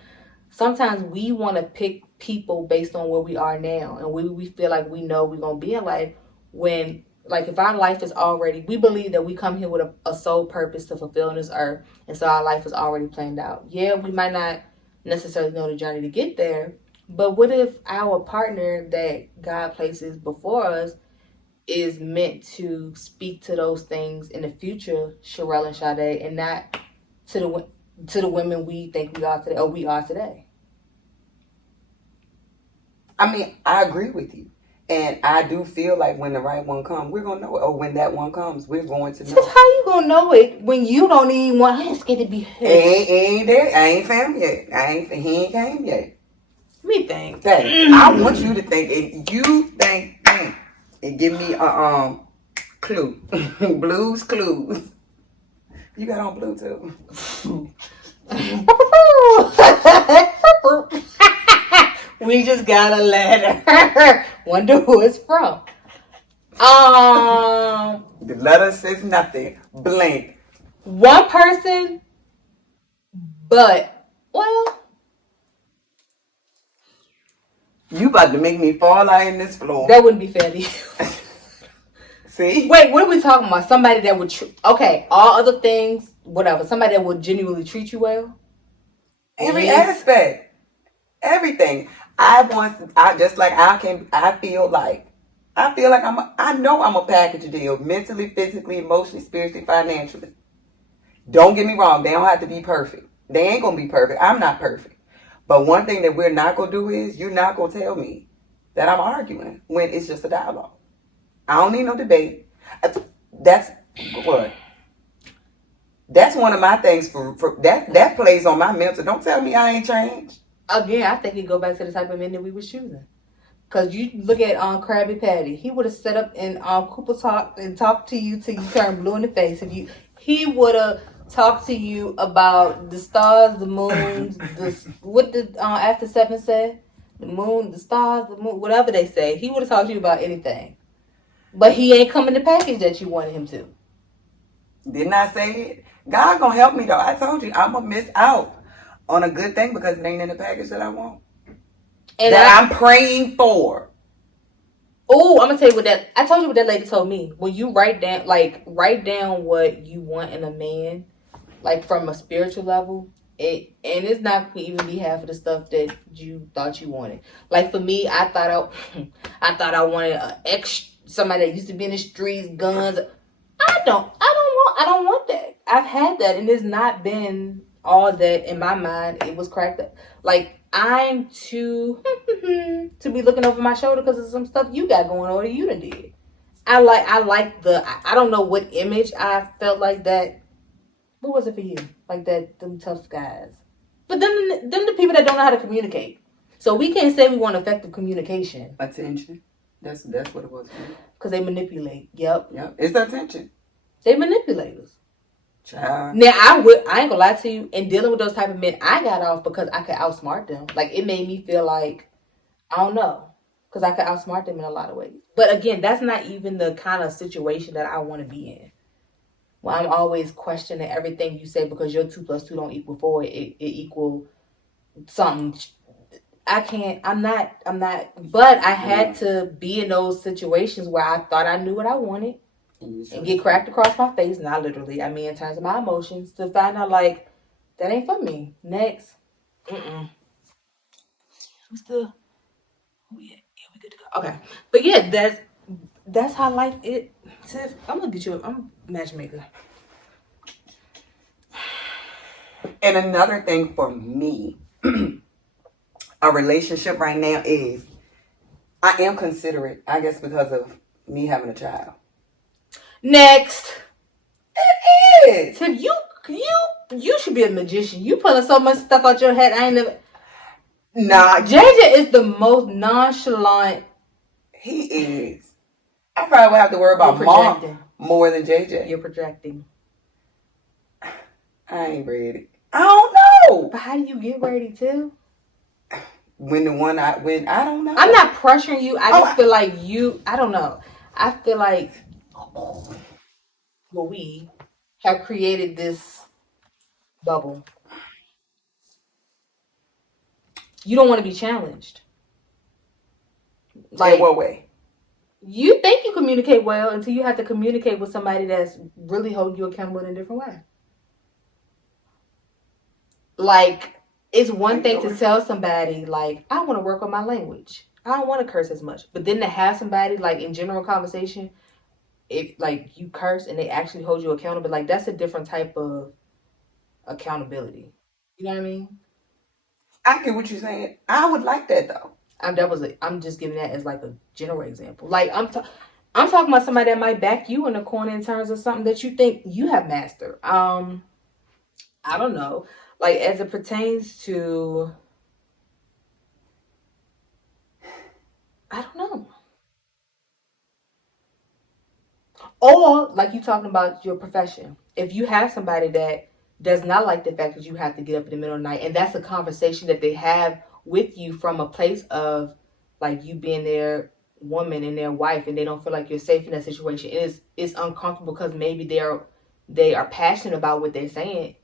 sometimes we want to pick people based on where we are now. And we feel like we know we're going to be in life when, like, if our life is already, we believe that we come here with a sole purpose to fulfill on this earth. And so our life is already planned out. Yeah, we might not necessarily know the journey to get there. But what if our partner that God places before us is meant to speak to those things in the future, Sherelle and Sade, and not to the women we think we are today, or we are today? I mean, I agree with you. And I do feel like when the right one comes, we're going to know it. Or when that one comes, we're going to know it. How you going to know it when you don't even want his kid to be his? Ain't there. I ain't found yet. He ain't came yet. Me think. I want you to think. If you think, and give me a clue. Blues Clues. You got on Bluetooth. We just got a letter. Wonder who it's from. The letter says nothing. Blank. One person, but well, You about to make me fall out in this floor. that wouldn't be fair to you. See? Wait, what are we talking about? Somebody that would okay, all other things, whatever. Somebody that would genuinely treat you well. Every aspect. Everything. I feel like I know I'm a package deal. Mentally, physically, emotionally, spiritually, financially. Don't get me wrong, they don't have to be perfect. They ain't gonna be perfect. I'm not perfect. But one thing that we're not gonna do is you're not gonna tell me that I'm arguing when it's just a dialogue. I don't need no debate. That's what. That's one of my things for that plays on my mental. Don't tell me I ain't changed. Again, I think it go back to the type of men that we was choosing. Cause you look at Krabby Patty, he would have set up in Cooper Talk and talked to you till you turn blue in the face. He would have talked to you about the stars, the moons, what did After Seven say? The moon, the stars, the moon, whatever they say. He would have talked to you about anything. But he ain't come in the package that you wanted him to. Didn't I say it? God gonna help me though. I told you I'm gonna miss out on a good thing because it ain't in the package that I want. And I'm praying for. Oh, I'm gonna tell you I told you what that lady told me. When you write down what you want in a man, like from a spiritual level, it's not gonna even be half of the stuff that you thought you wanted. Like for me, I thought I wanted somebody that used to be in the streets, guns. I don't want that. I've had that, and it's not been all that in my mind. It was cracked up. Like I'm too to be looking over my shoulder because of some stuff you got going on or you done did. I don't know what image I felt like that. What was it for you? Like them tough guys. But them the people that don't know how to communicate. So we can't say we want effective communication. Attention. That's what it was. Because they manipulate. Yep. It's attention. They manipulators. Child. Now I ain't gonna lie to you. In dealing with those type of men, I got off because I could outsmart them. Like it made me feel like I don't know, because I could outsmart them in a lot of ways. But again, that's not even the kind of situation that I want to be in. Well, I'm always questioning everything you say because your 2 + 2 don't equal 4. It equal something. I'm not. But I had to be in those situations where I thought I knew what I wanted. And get cracked across my face, not literally, I mean in terms of my emotions, to find out like that ain't for me. Next. What's the we good to go. Okay. But yeah, that's how life is. Tiff, I'm a matchmaker. And another thing for me, a relationship right now is I am considerate, I guess because of me having a child. Next. It is. Tiff, you should be a magician. You pulling so much stuff out your head. I ain't never. Nah, JJ is the most nonchalant. He is. I probably would have to worry about Mom more than JJ. You're projecting. I ain't ready. I don't know. But how do you get ready to? When I don't know. I'm not pressuring you. I just feel like I don't know. I feel like we have created this bubble. You don't want to be challenged. Like, in what way? You think you communicate well until you have to communicate with somebody that's really holding you accountable in a different way. Like, it's one thing to tell somebody, like, I want to work on my language. I don't want to curse as much. But then to have somebody, like, in general conversation, if, like, you curse and they actually hold you accountable, like, that's a different type of accountability. You know what I mean? I get what you're saying. I would like that, though. I'm just giving that as, like, a general example. Like, I'm talking about somebody that might back you in the corner in terms of something that you think you have mastered. I don't know. Like, as it pertains to, I don't know. Or like you talking about your profession. If you have somebody that does not like the fact that you have to get up in the middle of the night, and that's a conversation that they have with you from a place of like you being their woman and their wife, and they don't feel like you're safe in that situation. It's uncomfortable because maybe they are passionate about what they're saying,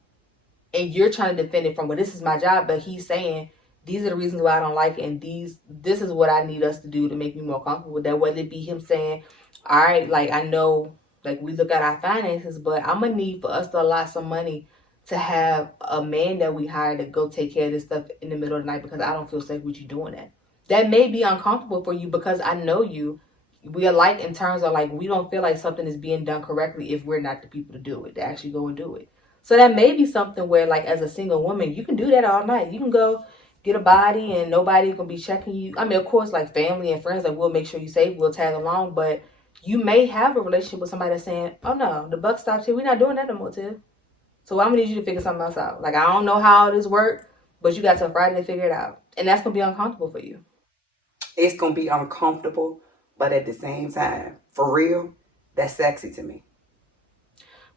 and you're trying to defend it from, well, this is my job, but he's saying these are the reasons why I don't like it, and this is what I need us to do to make me more comfortable with that. Whether it be him saying, all right, like I know, like we look at our finances, but I'm gonna need for us to allot some money to have a man that we hire to go take care of this stuff in the middle of the night because I don't feel safe with you doing that. That may be uncomfortable for you because I know you. We are like in terms of like we don't feel like something is being done correctly if we're not the people to do it, to actually go and do it. So that may be something where like as a single woman, you can do that all night. You can go get a body and nobody gonna be checking you. I mean, of course, like family and friends, like we'll make sure you safe, we'll tag along, but you may have a relationship with somebody that's saying, oh no, the buck stops here. We're not doing that no more, Tiff. So I'm gonna need you to figure something else out. Like I don't know how this works, but you got till Friday to figure it out. And that's gonna be uncomfortable for you. It's gonna be uncomfortable, but at the same time, for real, that's sexy to me.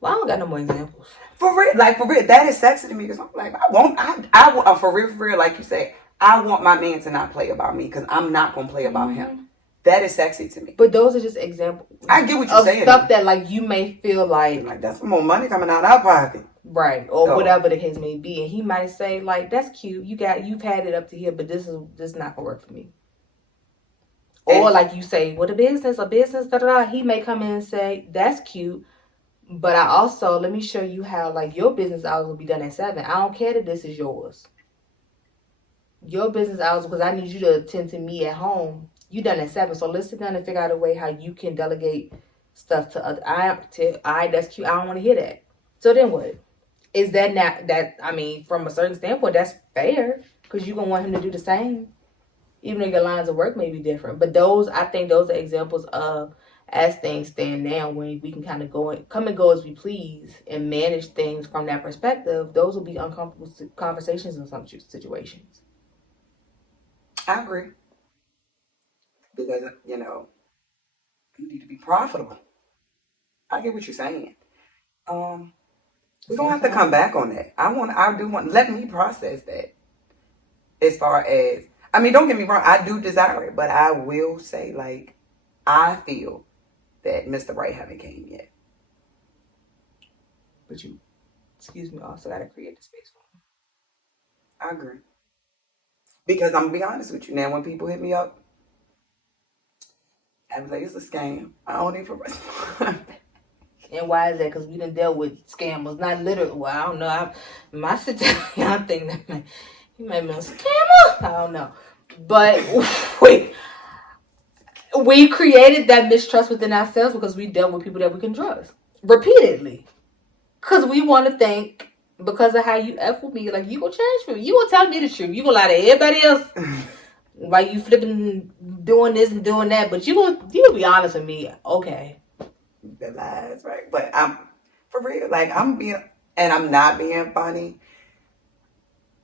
Well, I don't got no more examples. For real, that is sexy to me because I'm like, for real, like you say, I want my man to not play about me because I'm not gonna play about him. That is sexy to me. But those are just examples. I get what you're saying. Stuff that like you may feel like that's more money coming out of our pocket. Right. Or whatever the case may be. And he might say, like, that's cute. You've had it up to here, but this is not gonna work for me. Or like you say, what a business, he may come in and say, that's cute. But I also, let me show you how like your business hours will be done at 7. I don't care that this is yours. Your business hours, because I need you to attend to me at home. You done at 7, so let's sit down and figure out a way how you can delegate stuff to other. That's cute. I don't want to hear that. So then what? Is that not that? I mean, from a certain standpoint, that's fair because you're gonna want him to do the same, even though your lines of work may be different. But I think those are examples of as things stand now, when we can kind of come and go as we please and manage things from that perspective. Those will be uncomfortable conversations in some situations. I agree. Because, you need to be profitable. I get what you're saying. We're going to have to come back on that. Let me process that. As far as, don't get me wrong, I do desire it, but I will say, like, I feel that Mr. Right haven't came yet. But you, excuse me, also got to create the space for him. I agree. Because I'm going to be honest with you now, when people hit me up, I be like, it's a scam. I don't even respond. And why is that? Because we done dealt with scammers. Not literally. Well, I don't know. My situation, I think that he might be a scammer. I don't know. But we created that mistrust within ourselves because we dealt with people that we can trust. Repeatedly. Because we want to think, because of how you F with me, like, you gonna change for me. You gonna tell me the truth. You gonna lie to everybody else. While you flipping, doing this and doing that, but you be honest with me, okay? The lies, right? But I'm for real. Like I'm not being funny.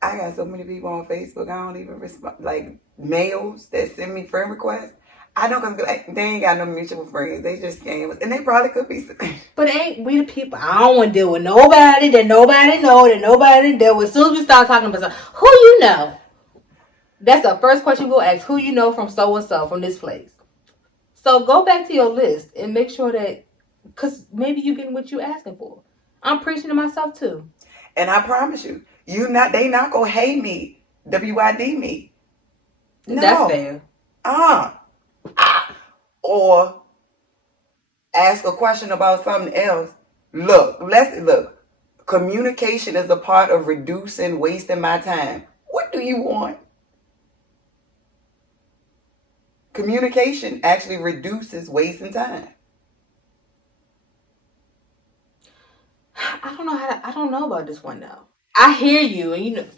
I got so many people on Facebook. I don't even respond. Like males that send me friend requests. I know because like, they ain't got no mutual friends. They just scammers, and they probably could be. But ain't we the people? I don't want to deal with nobody that nobody know that nobody deal with. As soon as we start talking about something, who you know. That's the first question we'll ask. Who you know from so and so from this place? So go back to your list and make sure that, because maybe you're getting what you're asking for. I'm preaching to myself too. And I promise you, they not gonna hate me, WID me. No. That's fair. Or ask a question about something else. Look. Communication is a part of reducing wasting my time. What do you want? Communication actually reduces wasting time. I don't know about this one though. I hear you, and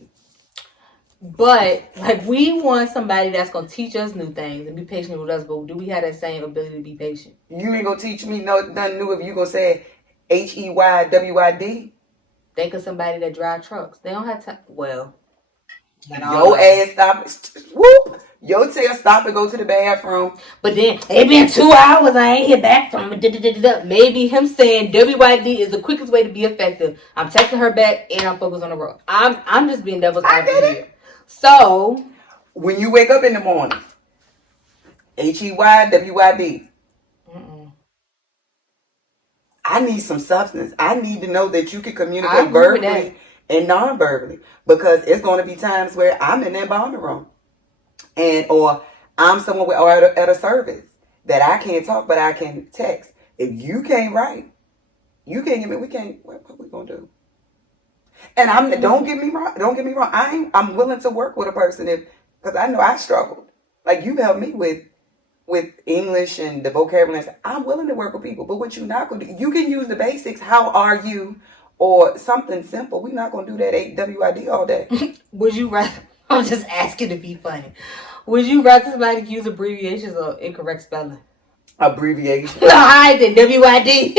but like we want somebody that's gonna teach us new things and be patient with us. But do we have that same ability to be patient? You ain't gonna teach me nothing new if you gonna say HEYWID. Think of somebody that drive trucks. They don't have time. Well, your ass stop. Whoop. Your tail stop and go to the bathroom. But then, it been 2 hours, I ain't hear back from it. Maybe him saying WYD is the quickest way to be effective. I'm texting her back and I'm focused on the road. I'm just being devil's advocate here. So, when you wake up in the morning, HEY, WYD. I need some substance. I need to know that you can communicate verbally and non-verbally, because it's going to be times where I'm in that boundary room, or I'm somewhere or at a service that I can't talk, but I can text. If you can't write, you can't give me. We can't. What we gonna do? And don't get me wrong. Don't get me wrong. I'm willing to work with a person because I know I struggled. Like you helped me with English and the vocabulary. I'm willing to work with people, but what you're not going to do, you can use the basics. How are you? Or something simple. We're not going to do that WID all day. Would you rather, I'm just asking to be funny. Would you rather somebody use abbreviations or incorrect spelling? Abbreviation. No, I did WID.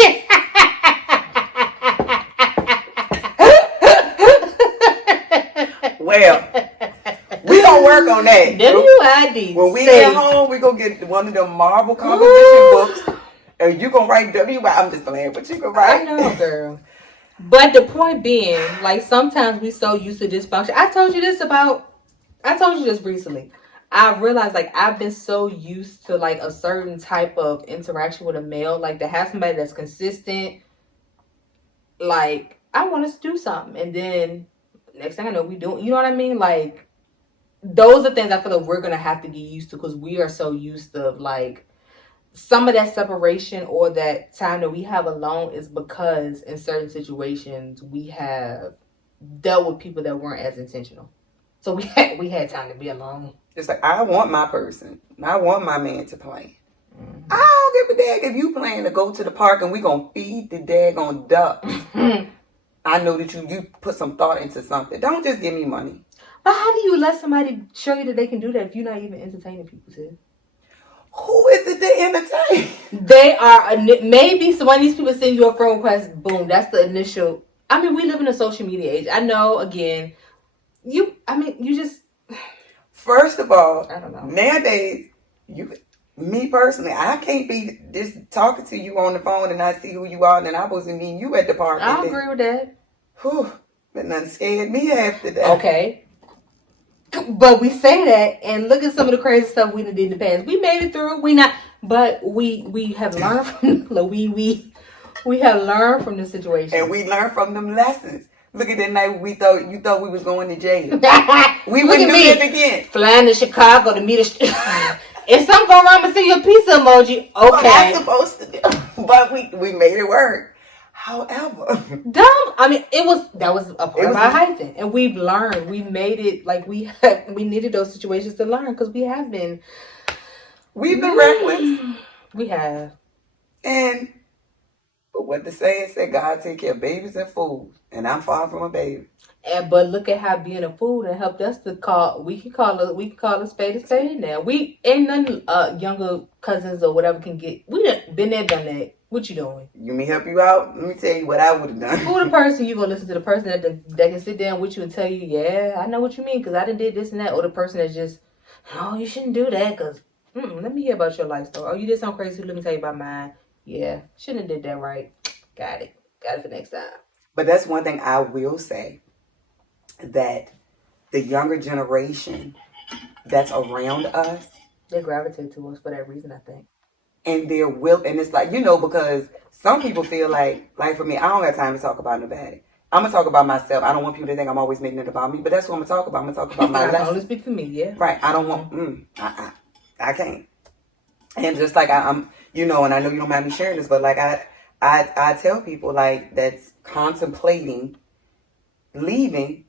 Well, we gonna work on that. WID. When we get home, we gonna get one of them Marvel composition books, and you gonna write WID. I'm just playing, but you can write. I know, girl. But the point being, like sometimes we so used to dysfunction. I told you this recently. I realized like I've been so used to like a certain type of interaction with a male, like to have somebody that's consistent. Like I want us to do something, and then next thing I know, we don't. You know what I mean? Like those are things I feel like we're gonna have to get used to because we are so used to like some of that separation or that time that we have alone is because in certain situations we have dealt with people that weren't as intentional. So we had time to be alone. It's like I want my person. I want my man to play. Mm-hmm. I don't give a dag if you plan to go to the park and we gonna feed the daggone duck. I know that you put some thought into something. Don't just give me money. But how do you let somebody show you that they can do that if you're not even entertaining people, sis? Who is it they entertain? They are, maybe so when these people send you a friend request, boom, that's the initial. I mean, we live in a social media age. I know, again, you just. First of all, I don't know. Nowadays, me personally, I can't be just talking to you on the phone and I see who you are and then I wasn't meeting you at the park. I agree with that. Whew, but nothing scared me after that. Okay. But we say that, and look at some of the crazy stuff we did in the past. We made it through. But we have learned from we have learned from the situation, and we learned from them lessons. Look at that night you thought we was going to jail. We wouldn't do that again. Flying to Chicago to meet if something go wrong, I'm gonna send you a pizza emoji. Okay, well, that's supposed to do. But we made it work. However, that was a part of our hyphen, and we've learned. We've made it like we needed those situations to learn because we've been reckless. We have, but what the saying said, God take care of babies and fools, and I'm far from a baby. But look at how being a fool that helped us to call. We can call a spade now. We ain't none younger cousins or whatever can get. We done been there, done that. What you doing? You mean help you out? Let me tell you what I would have done. Who the person you gonna listen to? The person that can sit down with you and tell you, yeah, I know what you mean because I done did this and that, or the person that's just, oh, you shouldn't do that because let me hear about your life story. Oh, you did something crazy. Let me tell you about mine. Yeah, shouldn't have did that right. Got it for next time. But that's one thing I will say, that the younger generation that's around us, they gravitate to us for that reason, I think. And and it's like, because some people feel like for me, I don't have time to talk about nobody. I'm going to talk about myself. I don't want people to think I'm always making it about me, but that's what I'm going to talk about. I'm going to talk about my lessons. I only speak for me, yeah. Right. I don't want, I can't. And just like I'm, and I know you don't mind me sharing this, but like I tell people like that's contemplating leaving,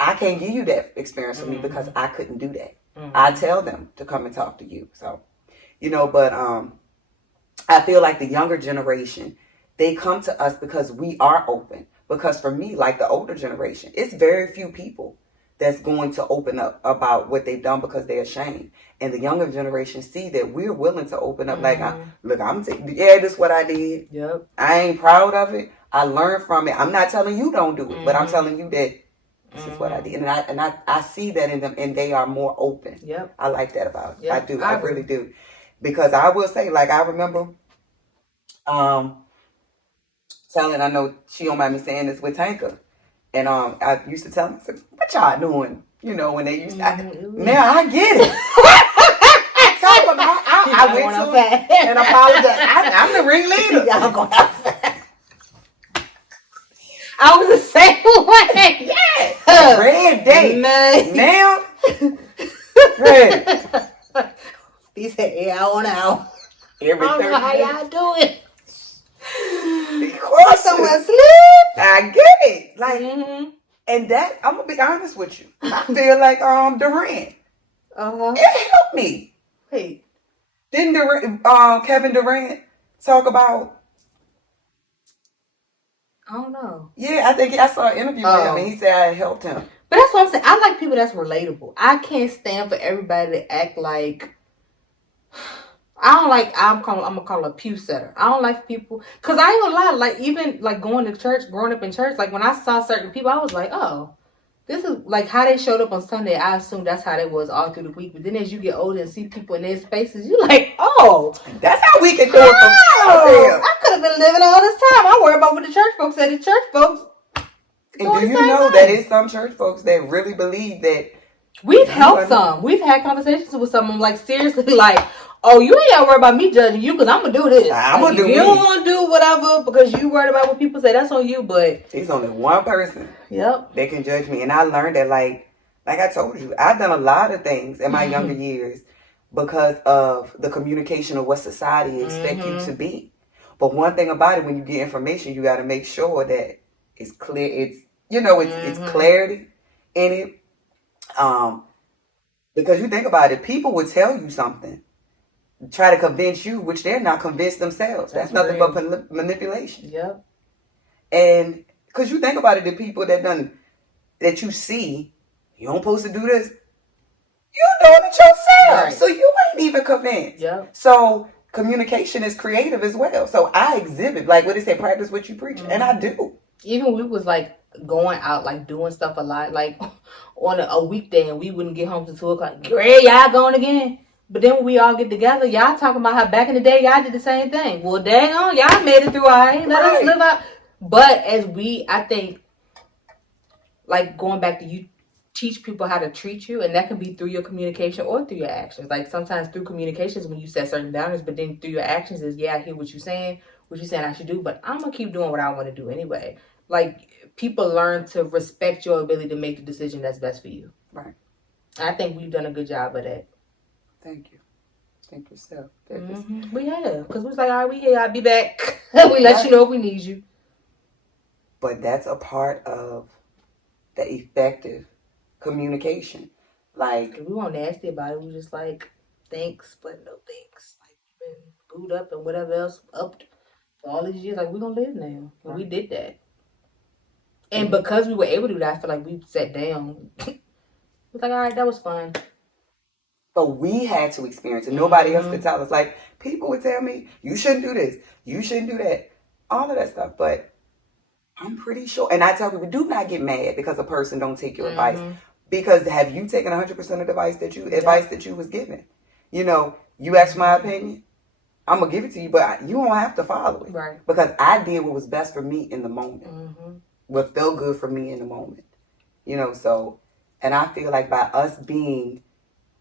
I can't give you that experience for me because I couldn't do that. I tell them to come and talk to you. So, but I feel like the younger generation, they come to us because we are open. Because for me, like the older generation, it's very few people that's going to open up about what they've done because they're ashamed. And the younger generation see that we're willing to open up. Like, this is what I did. Yep. I ain't proud of it. I learned from it. I'm not telling you don't do it, but I'm telling you that This is what I did. And I see that in them, and they are more open. Yep. I like that about it. Yep. I do. I really do. Because I will say, like, I remember telling, I know she don't mind me saying this with Tanka. And I used to tell them, I said, what y'all doing? You know, when they used to, now I get it. I went to it and apologized. I'm the ringleader. Y'all going outside. I was the same way. Yeah. Red day. Man. Now, red. He said, yeah, I want out. Every I don't know how y'all doing. Because someone sleep. I get it. Like, and that, I'm going to be honest with you. I feel like Durant. It helped me. Wait. Didn't Kevin Durant talk about? I don't know. Yeah, I think I saw an interview with him, and he said I helped him. But that's what I'm saying. I like people that's relatable. I can't stand for everybody to act like. I don't like. I'm gonna call it a pew setter. I don't like people because I ain't gonna lie. Like even like going to church, growing up in church. Like when I saw certain people, I was like, oh. This is like how they showed up on Sunday. I assume that's how they was all through the week. But then as you get older and see people in their spaces, you're like, oh. That's how we can do it for I could have been living all this time. I worry about what the church folks say. The church folks. And do you know that it's some church folks that really believe that? We've helped some. We've had conversations with some of them like seriously like, oh, you ain't gotta worry about me judging you because I'm going to do this. I'm going to do If you don't want to do whatever because you worried about what people say, that's on you. But there's only one person that can judge me. And I learned that like I told you, I've done a lot of things in my younger years because of the communication of what society expects you to be. But one thing about it, when you get information, you got to make sure that it's clear. It's, it's clarity in it. Because you think about it, people would tell you something, try to convince you, which they're not convinced themselves. That's nothing but manipulation. Yep. And because you think about it, the people that you see, you don't supposed to do this, you're doing it yourself. Right. So you ain't even convinced. Yep. So communication is creative as well. So I exhibit, like what they say, practice what you preach. And I do. Even we was like going out, like doing stuff a lot, like on a weekday, and we wouldn't get home till 2:00. Great, y'all going again? But then when we all get together, y'all talking about how back in the day y'all did the same thing. Well, dang on, y'all made it through. Let us live out. But I think, like going back to you, teach people how to treat you, and that can be through your communication or through your actions. Like sometimes through communications when you set certain boundaries, but then through your actions is, yeah, I hear what you're saying I should do, but I'm gonna keep doing what I want to do anyway. Like people learn to respect your ability to make the decision that's best for you. Right. I think we've done a good job of that. Thank you. Thank yourself. We have, because we was like, all right, we here, I'll be back. We let you know if we need you. But that's a part of the effective communication. Like we weren't nasty about it. We just like, thanks, but no thanks. Like we've been booed up and whatever else up for all these years. Like we're gonna live now. And we did that. And because we were able to do that, I feel like we sat down. It was like, all right, that was fun. But we had to experience it. Nobody else could tell us. Like, people would tell me, you shouldn't do this. You shouldn't do that. All of that stuff. But I'm pretty sure. And I tell people, do not get mad because a person don't take your advice. Because have you taken 100% of the advice that you was given? You asked my opinion. I'm going to give it to you, but you don't have to follow it. Right. Because I did what was best for me in the moment. What felt good for me in the moment. So, and I feel like by us being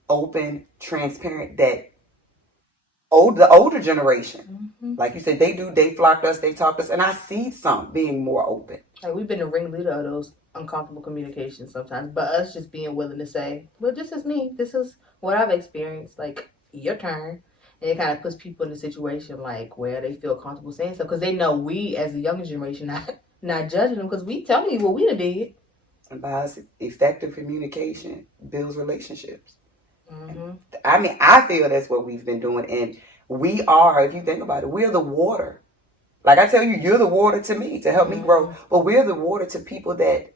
open, transparent, that the older generation, like you said, they flocked us, they talked us, and I see some being more open. Like we've been the ringleader of those uncomfortable communications sometimes, but us just being willing to say, well, this is me, this is what I've experienced, like your turn. And it kind of puts people in a situation like where they feel comfortable saying stuff because they know we as the younger generation not judging them because we telling you what we did. And by us, effective communication builds relationships. I mean, I feel that's what we've been doing. And we are, if you think about it, we're the water. Like I tell you, you're the water to me to help me grow. But we're the water to people that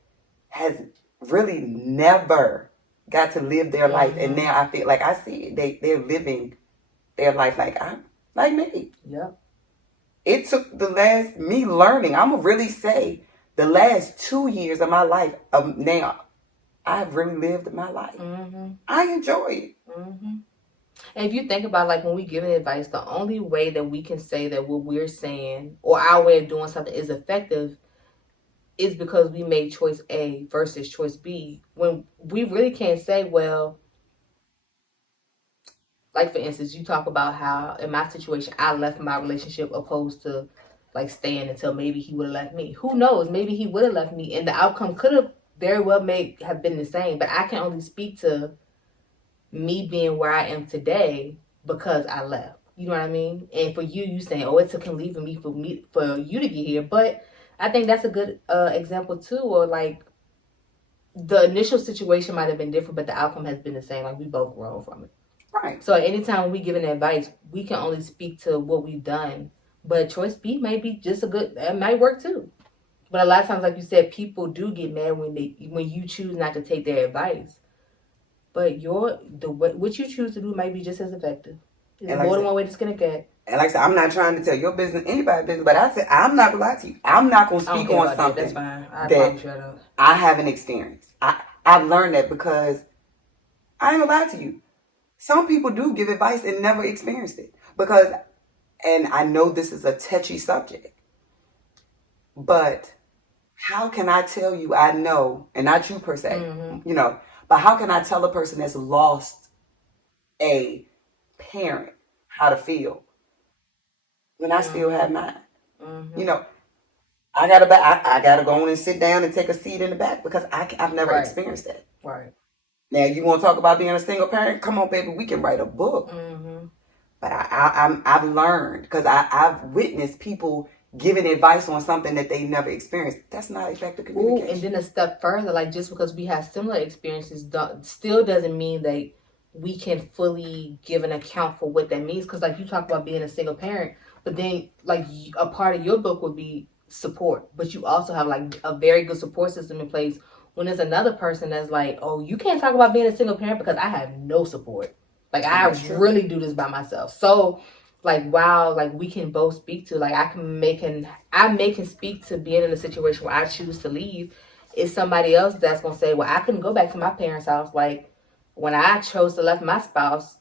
has really never got to live their life. And now I feel like I see it. They're living their life like me. Yep. It took me learning. I'm going to really say the last 2 years of my life now I've really lived my life. Mm-hmm. I enjoy it. Mm-hmm. And if you think about, like, when we give advice, the only way that we can say that what we're saying or our way of doing something is effective is because we made choice A versus choice B. When we really can't say, well, like, for instance, you talk about how in my situation I left my relationship opposed to like staying until maybe he would have left me. Who knows? Maybe he would have left me and the outcome could have very well have been the same. But I can only speak to me being where I am today because I left. You know what I mean? And for you saying, "Oh, it took him leaving me for you to get here." But I think that's a good example too. Or like the initial situation might have been different, but the outcome has been the same. Like we both grown from it. Right. So anytime we giving advice, we can only speak to what we've done. But choice B may be just that might work too. But a lot of times, like you said, people do get mad when you choose not to take their advice. But what you choose to do might be just as effective. There's more than one way to skin a cat. And like I said, I'm not trying to tell your business, anybody's business, but I said, I'm not going to lie to you. I'm not going to speak on something that's fine. that I haven't experienced. I've learned that because I ain't going to lie to you. Some people do give advice and never experienced it. Because, and I know this is a touchy subject, but how can I tell you I know, and not you per se, but how can I tell a person that's lost a parent how to feel when I still have mine? Mm-hmm. I gotta go on and sit down and take a seat in the back because I've never experienced that. Right. Now you want to talk about being a single parent? Come on, baby, we can write a book. Mm-hmm. But I've learned because I've witnessed people giving advice on something that they never experienced. That's not effective communication. Ooh, and then a step further, like just because we have similar experiences, still doesn't mean that we can fully give an account for what that means. Because like you talk about being a single parent, but then like a part of your book would be support, but you also have like a very good support system in place. When there's another person that's like, oh, you can't talk about being a single parent because I have no support. Like I really do this by myself. So like while like we can both speak to, like I can speak to being in a situation where I choose to leave, is somebody else that's gonna say, well, I couldn't go back to my parents' house. Like when I chose to leave my spouse,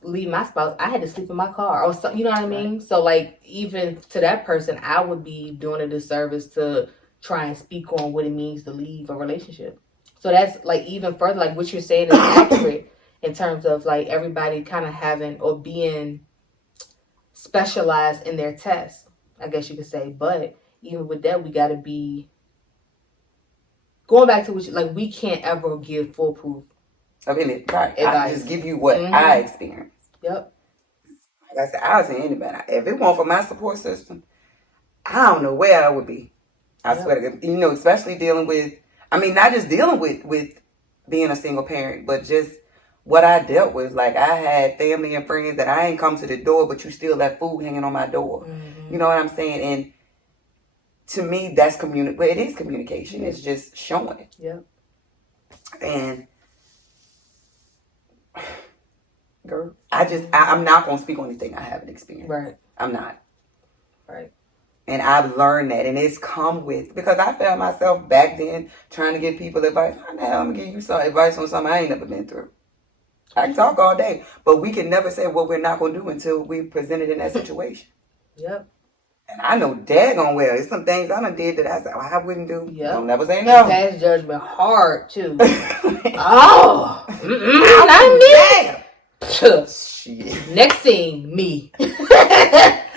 I had to sleep in my car or so, you know what I mean? Right. So like even to that person, I would be doing a disservice to try and speak on what it means to leave a relationship. So that's like even further, like what you're saying is accurate in terms of like everybody kind of having or being specialized in their test, I guess you could say. But even with that, we got to be going back to what like we can't ever give foolproof. I mean, right. I just give you what I experienced. Yep. Like I said, I was saying anybody. If it weren't for my support system, I don't know where I would be. I swear to God. Especially dealing with, not just dealing with being a single parent, but just what I dealt with. Like I had family and friends that I ain't come to the door, but you still left food hanging on my door. Mm-hmm. You know what I'm saying? And to me, that's but it is communication. Mm-hmm. It's just showing it. Yeah. And girl, I'm not going to speak on anything I haven't experienced. Right. I'm not. Right. And I've learned that, and it's come with, because I found myself back then trying to give people advice. How the hell I'm going to give you some advice on something I ain't never been through? I can talk all day, but we can never say what we're not going to do until we're presented in that situation. Yep. And I know daggone well, there's some things I done did that I said, I wouldn't do. Yep. Don't never say no. Pass judgment hard, too. Oh. Not me. Damn. Shit. Next thing, me.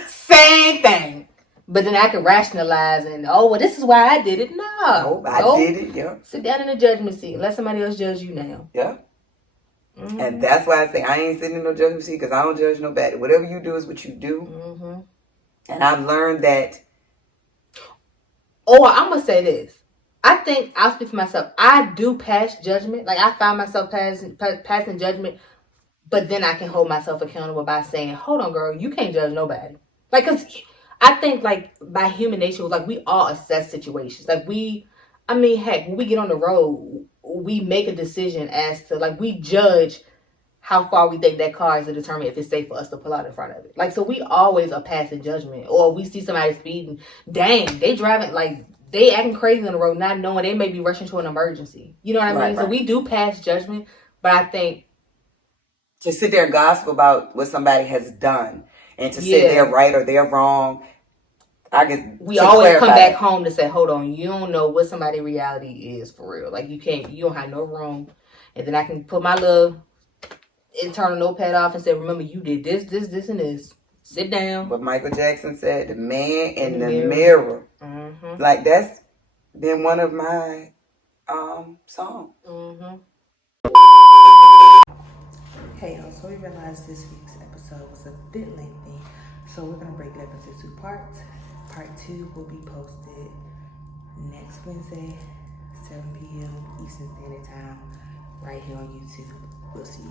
Same thing. But then I can rationalize and, this is why I did it. No. I did it, yeah. Sit down in the judgment seat. Let somebody else judge you now. Yeah. Mm-hmm. And that's why I say I ain't sitting in no judgment seat because I don't judge nobody. Whatever you do is what you do. Mm-hmm. And I've learned that. I'm going to say this. I think, I'll speak for myself, I do pass judgment. Like I find myself passing judgment, but then I can hold myself accountable by saying, hold on, girl, you can't judge nobody. Like, because I think, like, by human nature, like, we all assess situations. Like, heck, when we get on the road, we make a decision as to, like, we judge how far we think that car is to determine if it's safe for us to pull out in front of it. Like, so we always are passing judgment. Or we see somebody speeding, dang, they driving, like, they acting crazy on the road, not knowing they may be rushing to an emergency. You know what I mean? Right, So right. we do pass judgment, but I think To sit there and gossip about what somebody has done and to say Yeah. they're right or they're wrong, I guess we to always come clarify back that. home to say, hold on, you don't know what somebody's reality is for real. Like you don't have no room. And then I can put my little internal notepad off and say, remember, you did this, and this. Sit down. But Michael Jackson said, the man in the Mirror. mirror. Mm-hmm. Like, that's been one of my songs. Mm-hmm. Hey y'all, so we realized this week's episode was a bit lengthy, so we're going to break it up into 2 parts. Part 2 will be posted next Wednesday, 7 p.m. Eastern Standard Time, right here on YouTube. We'll see you.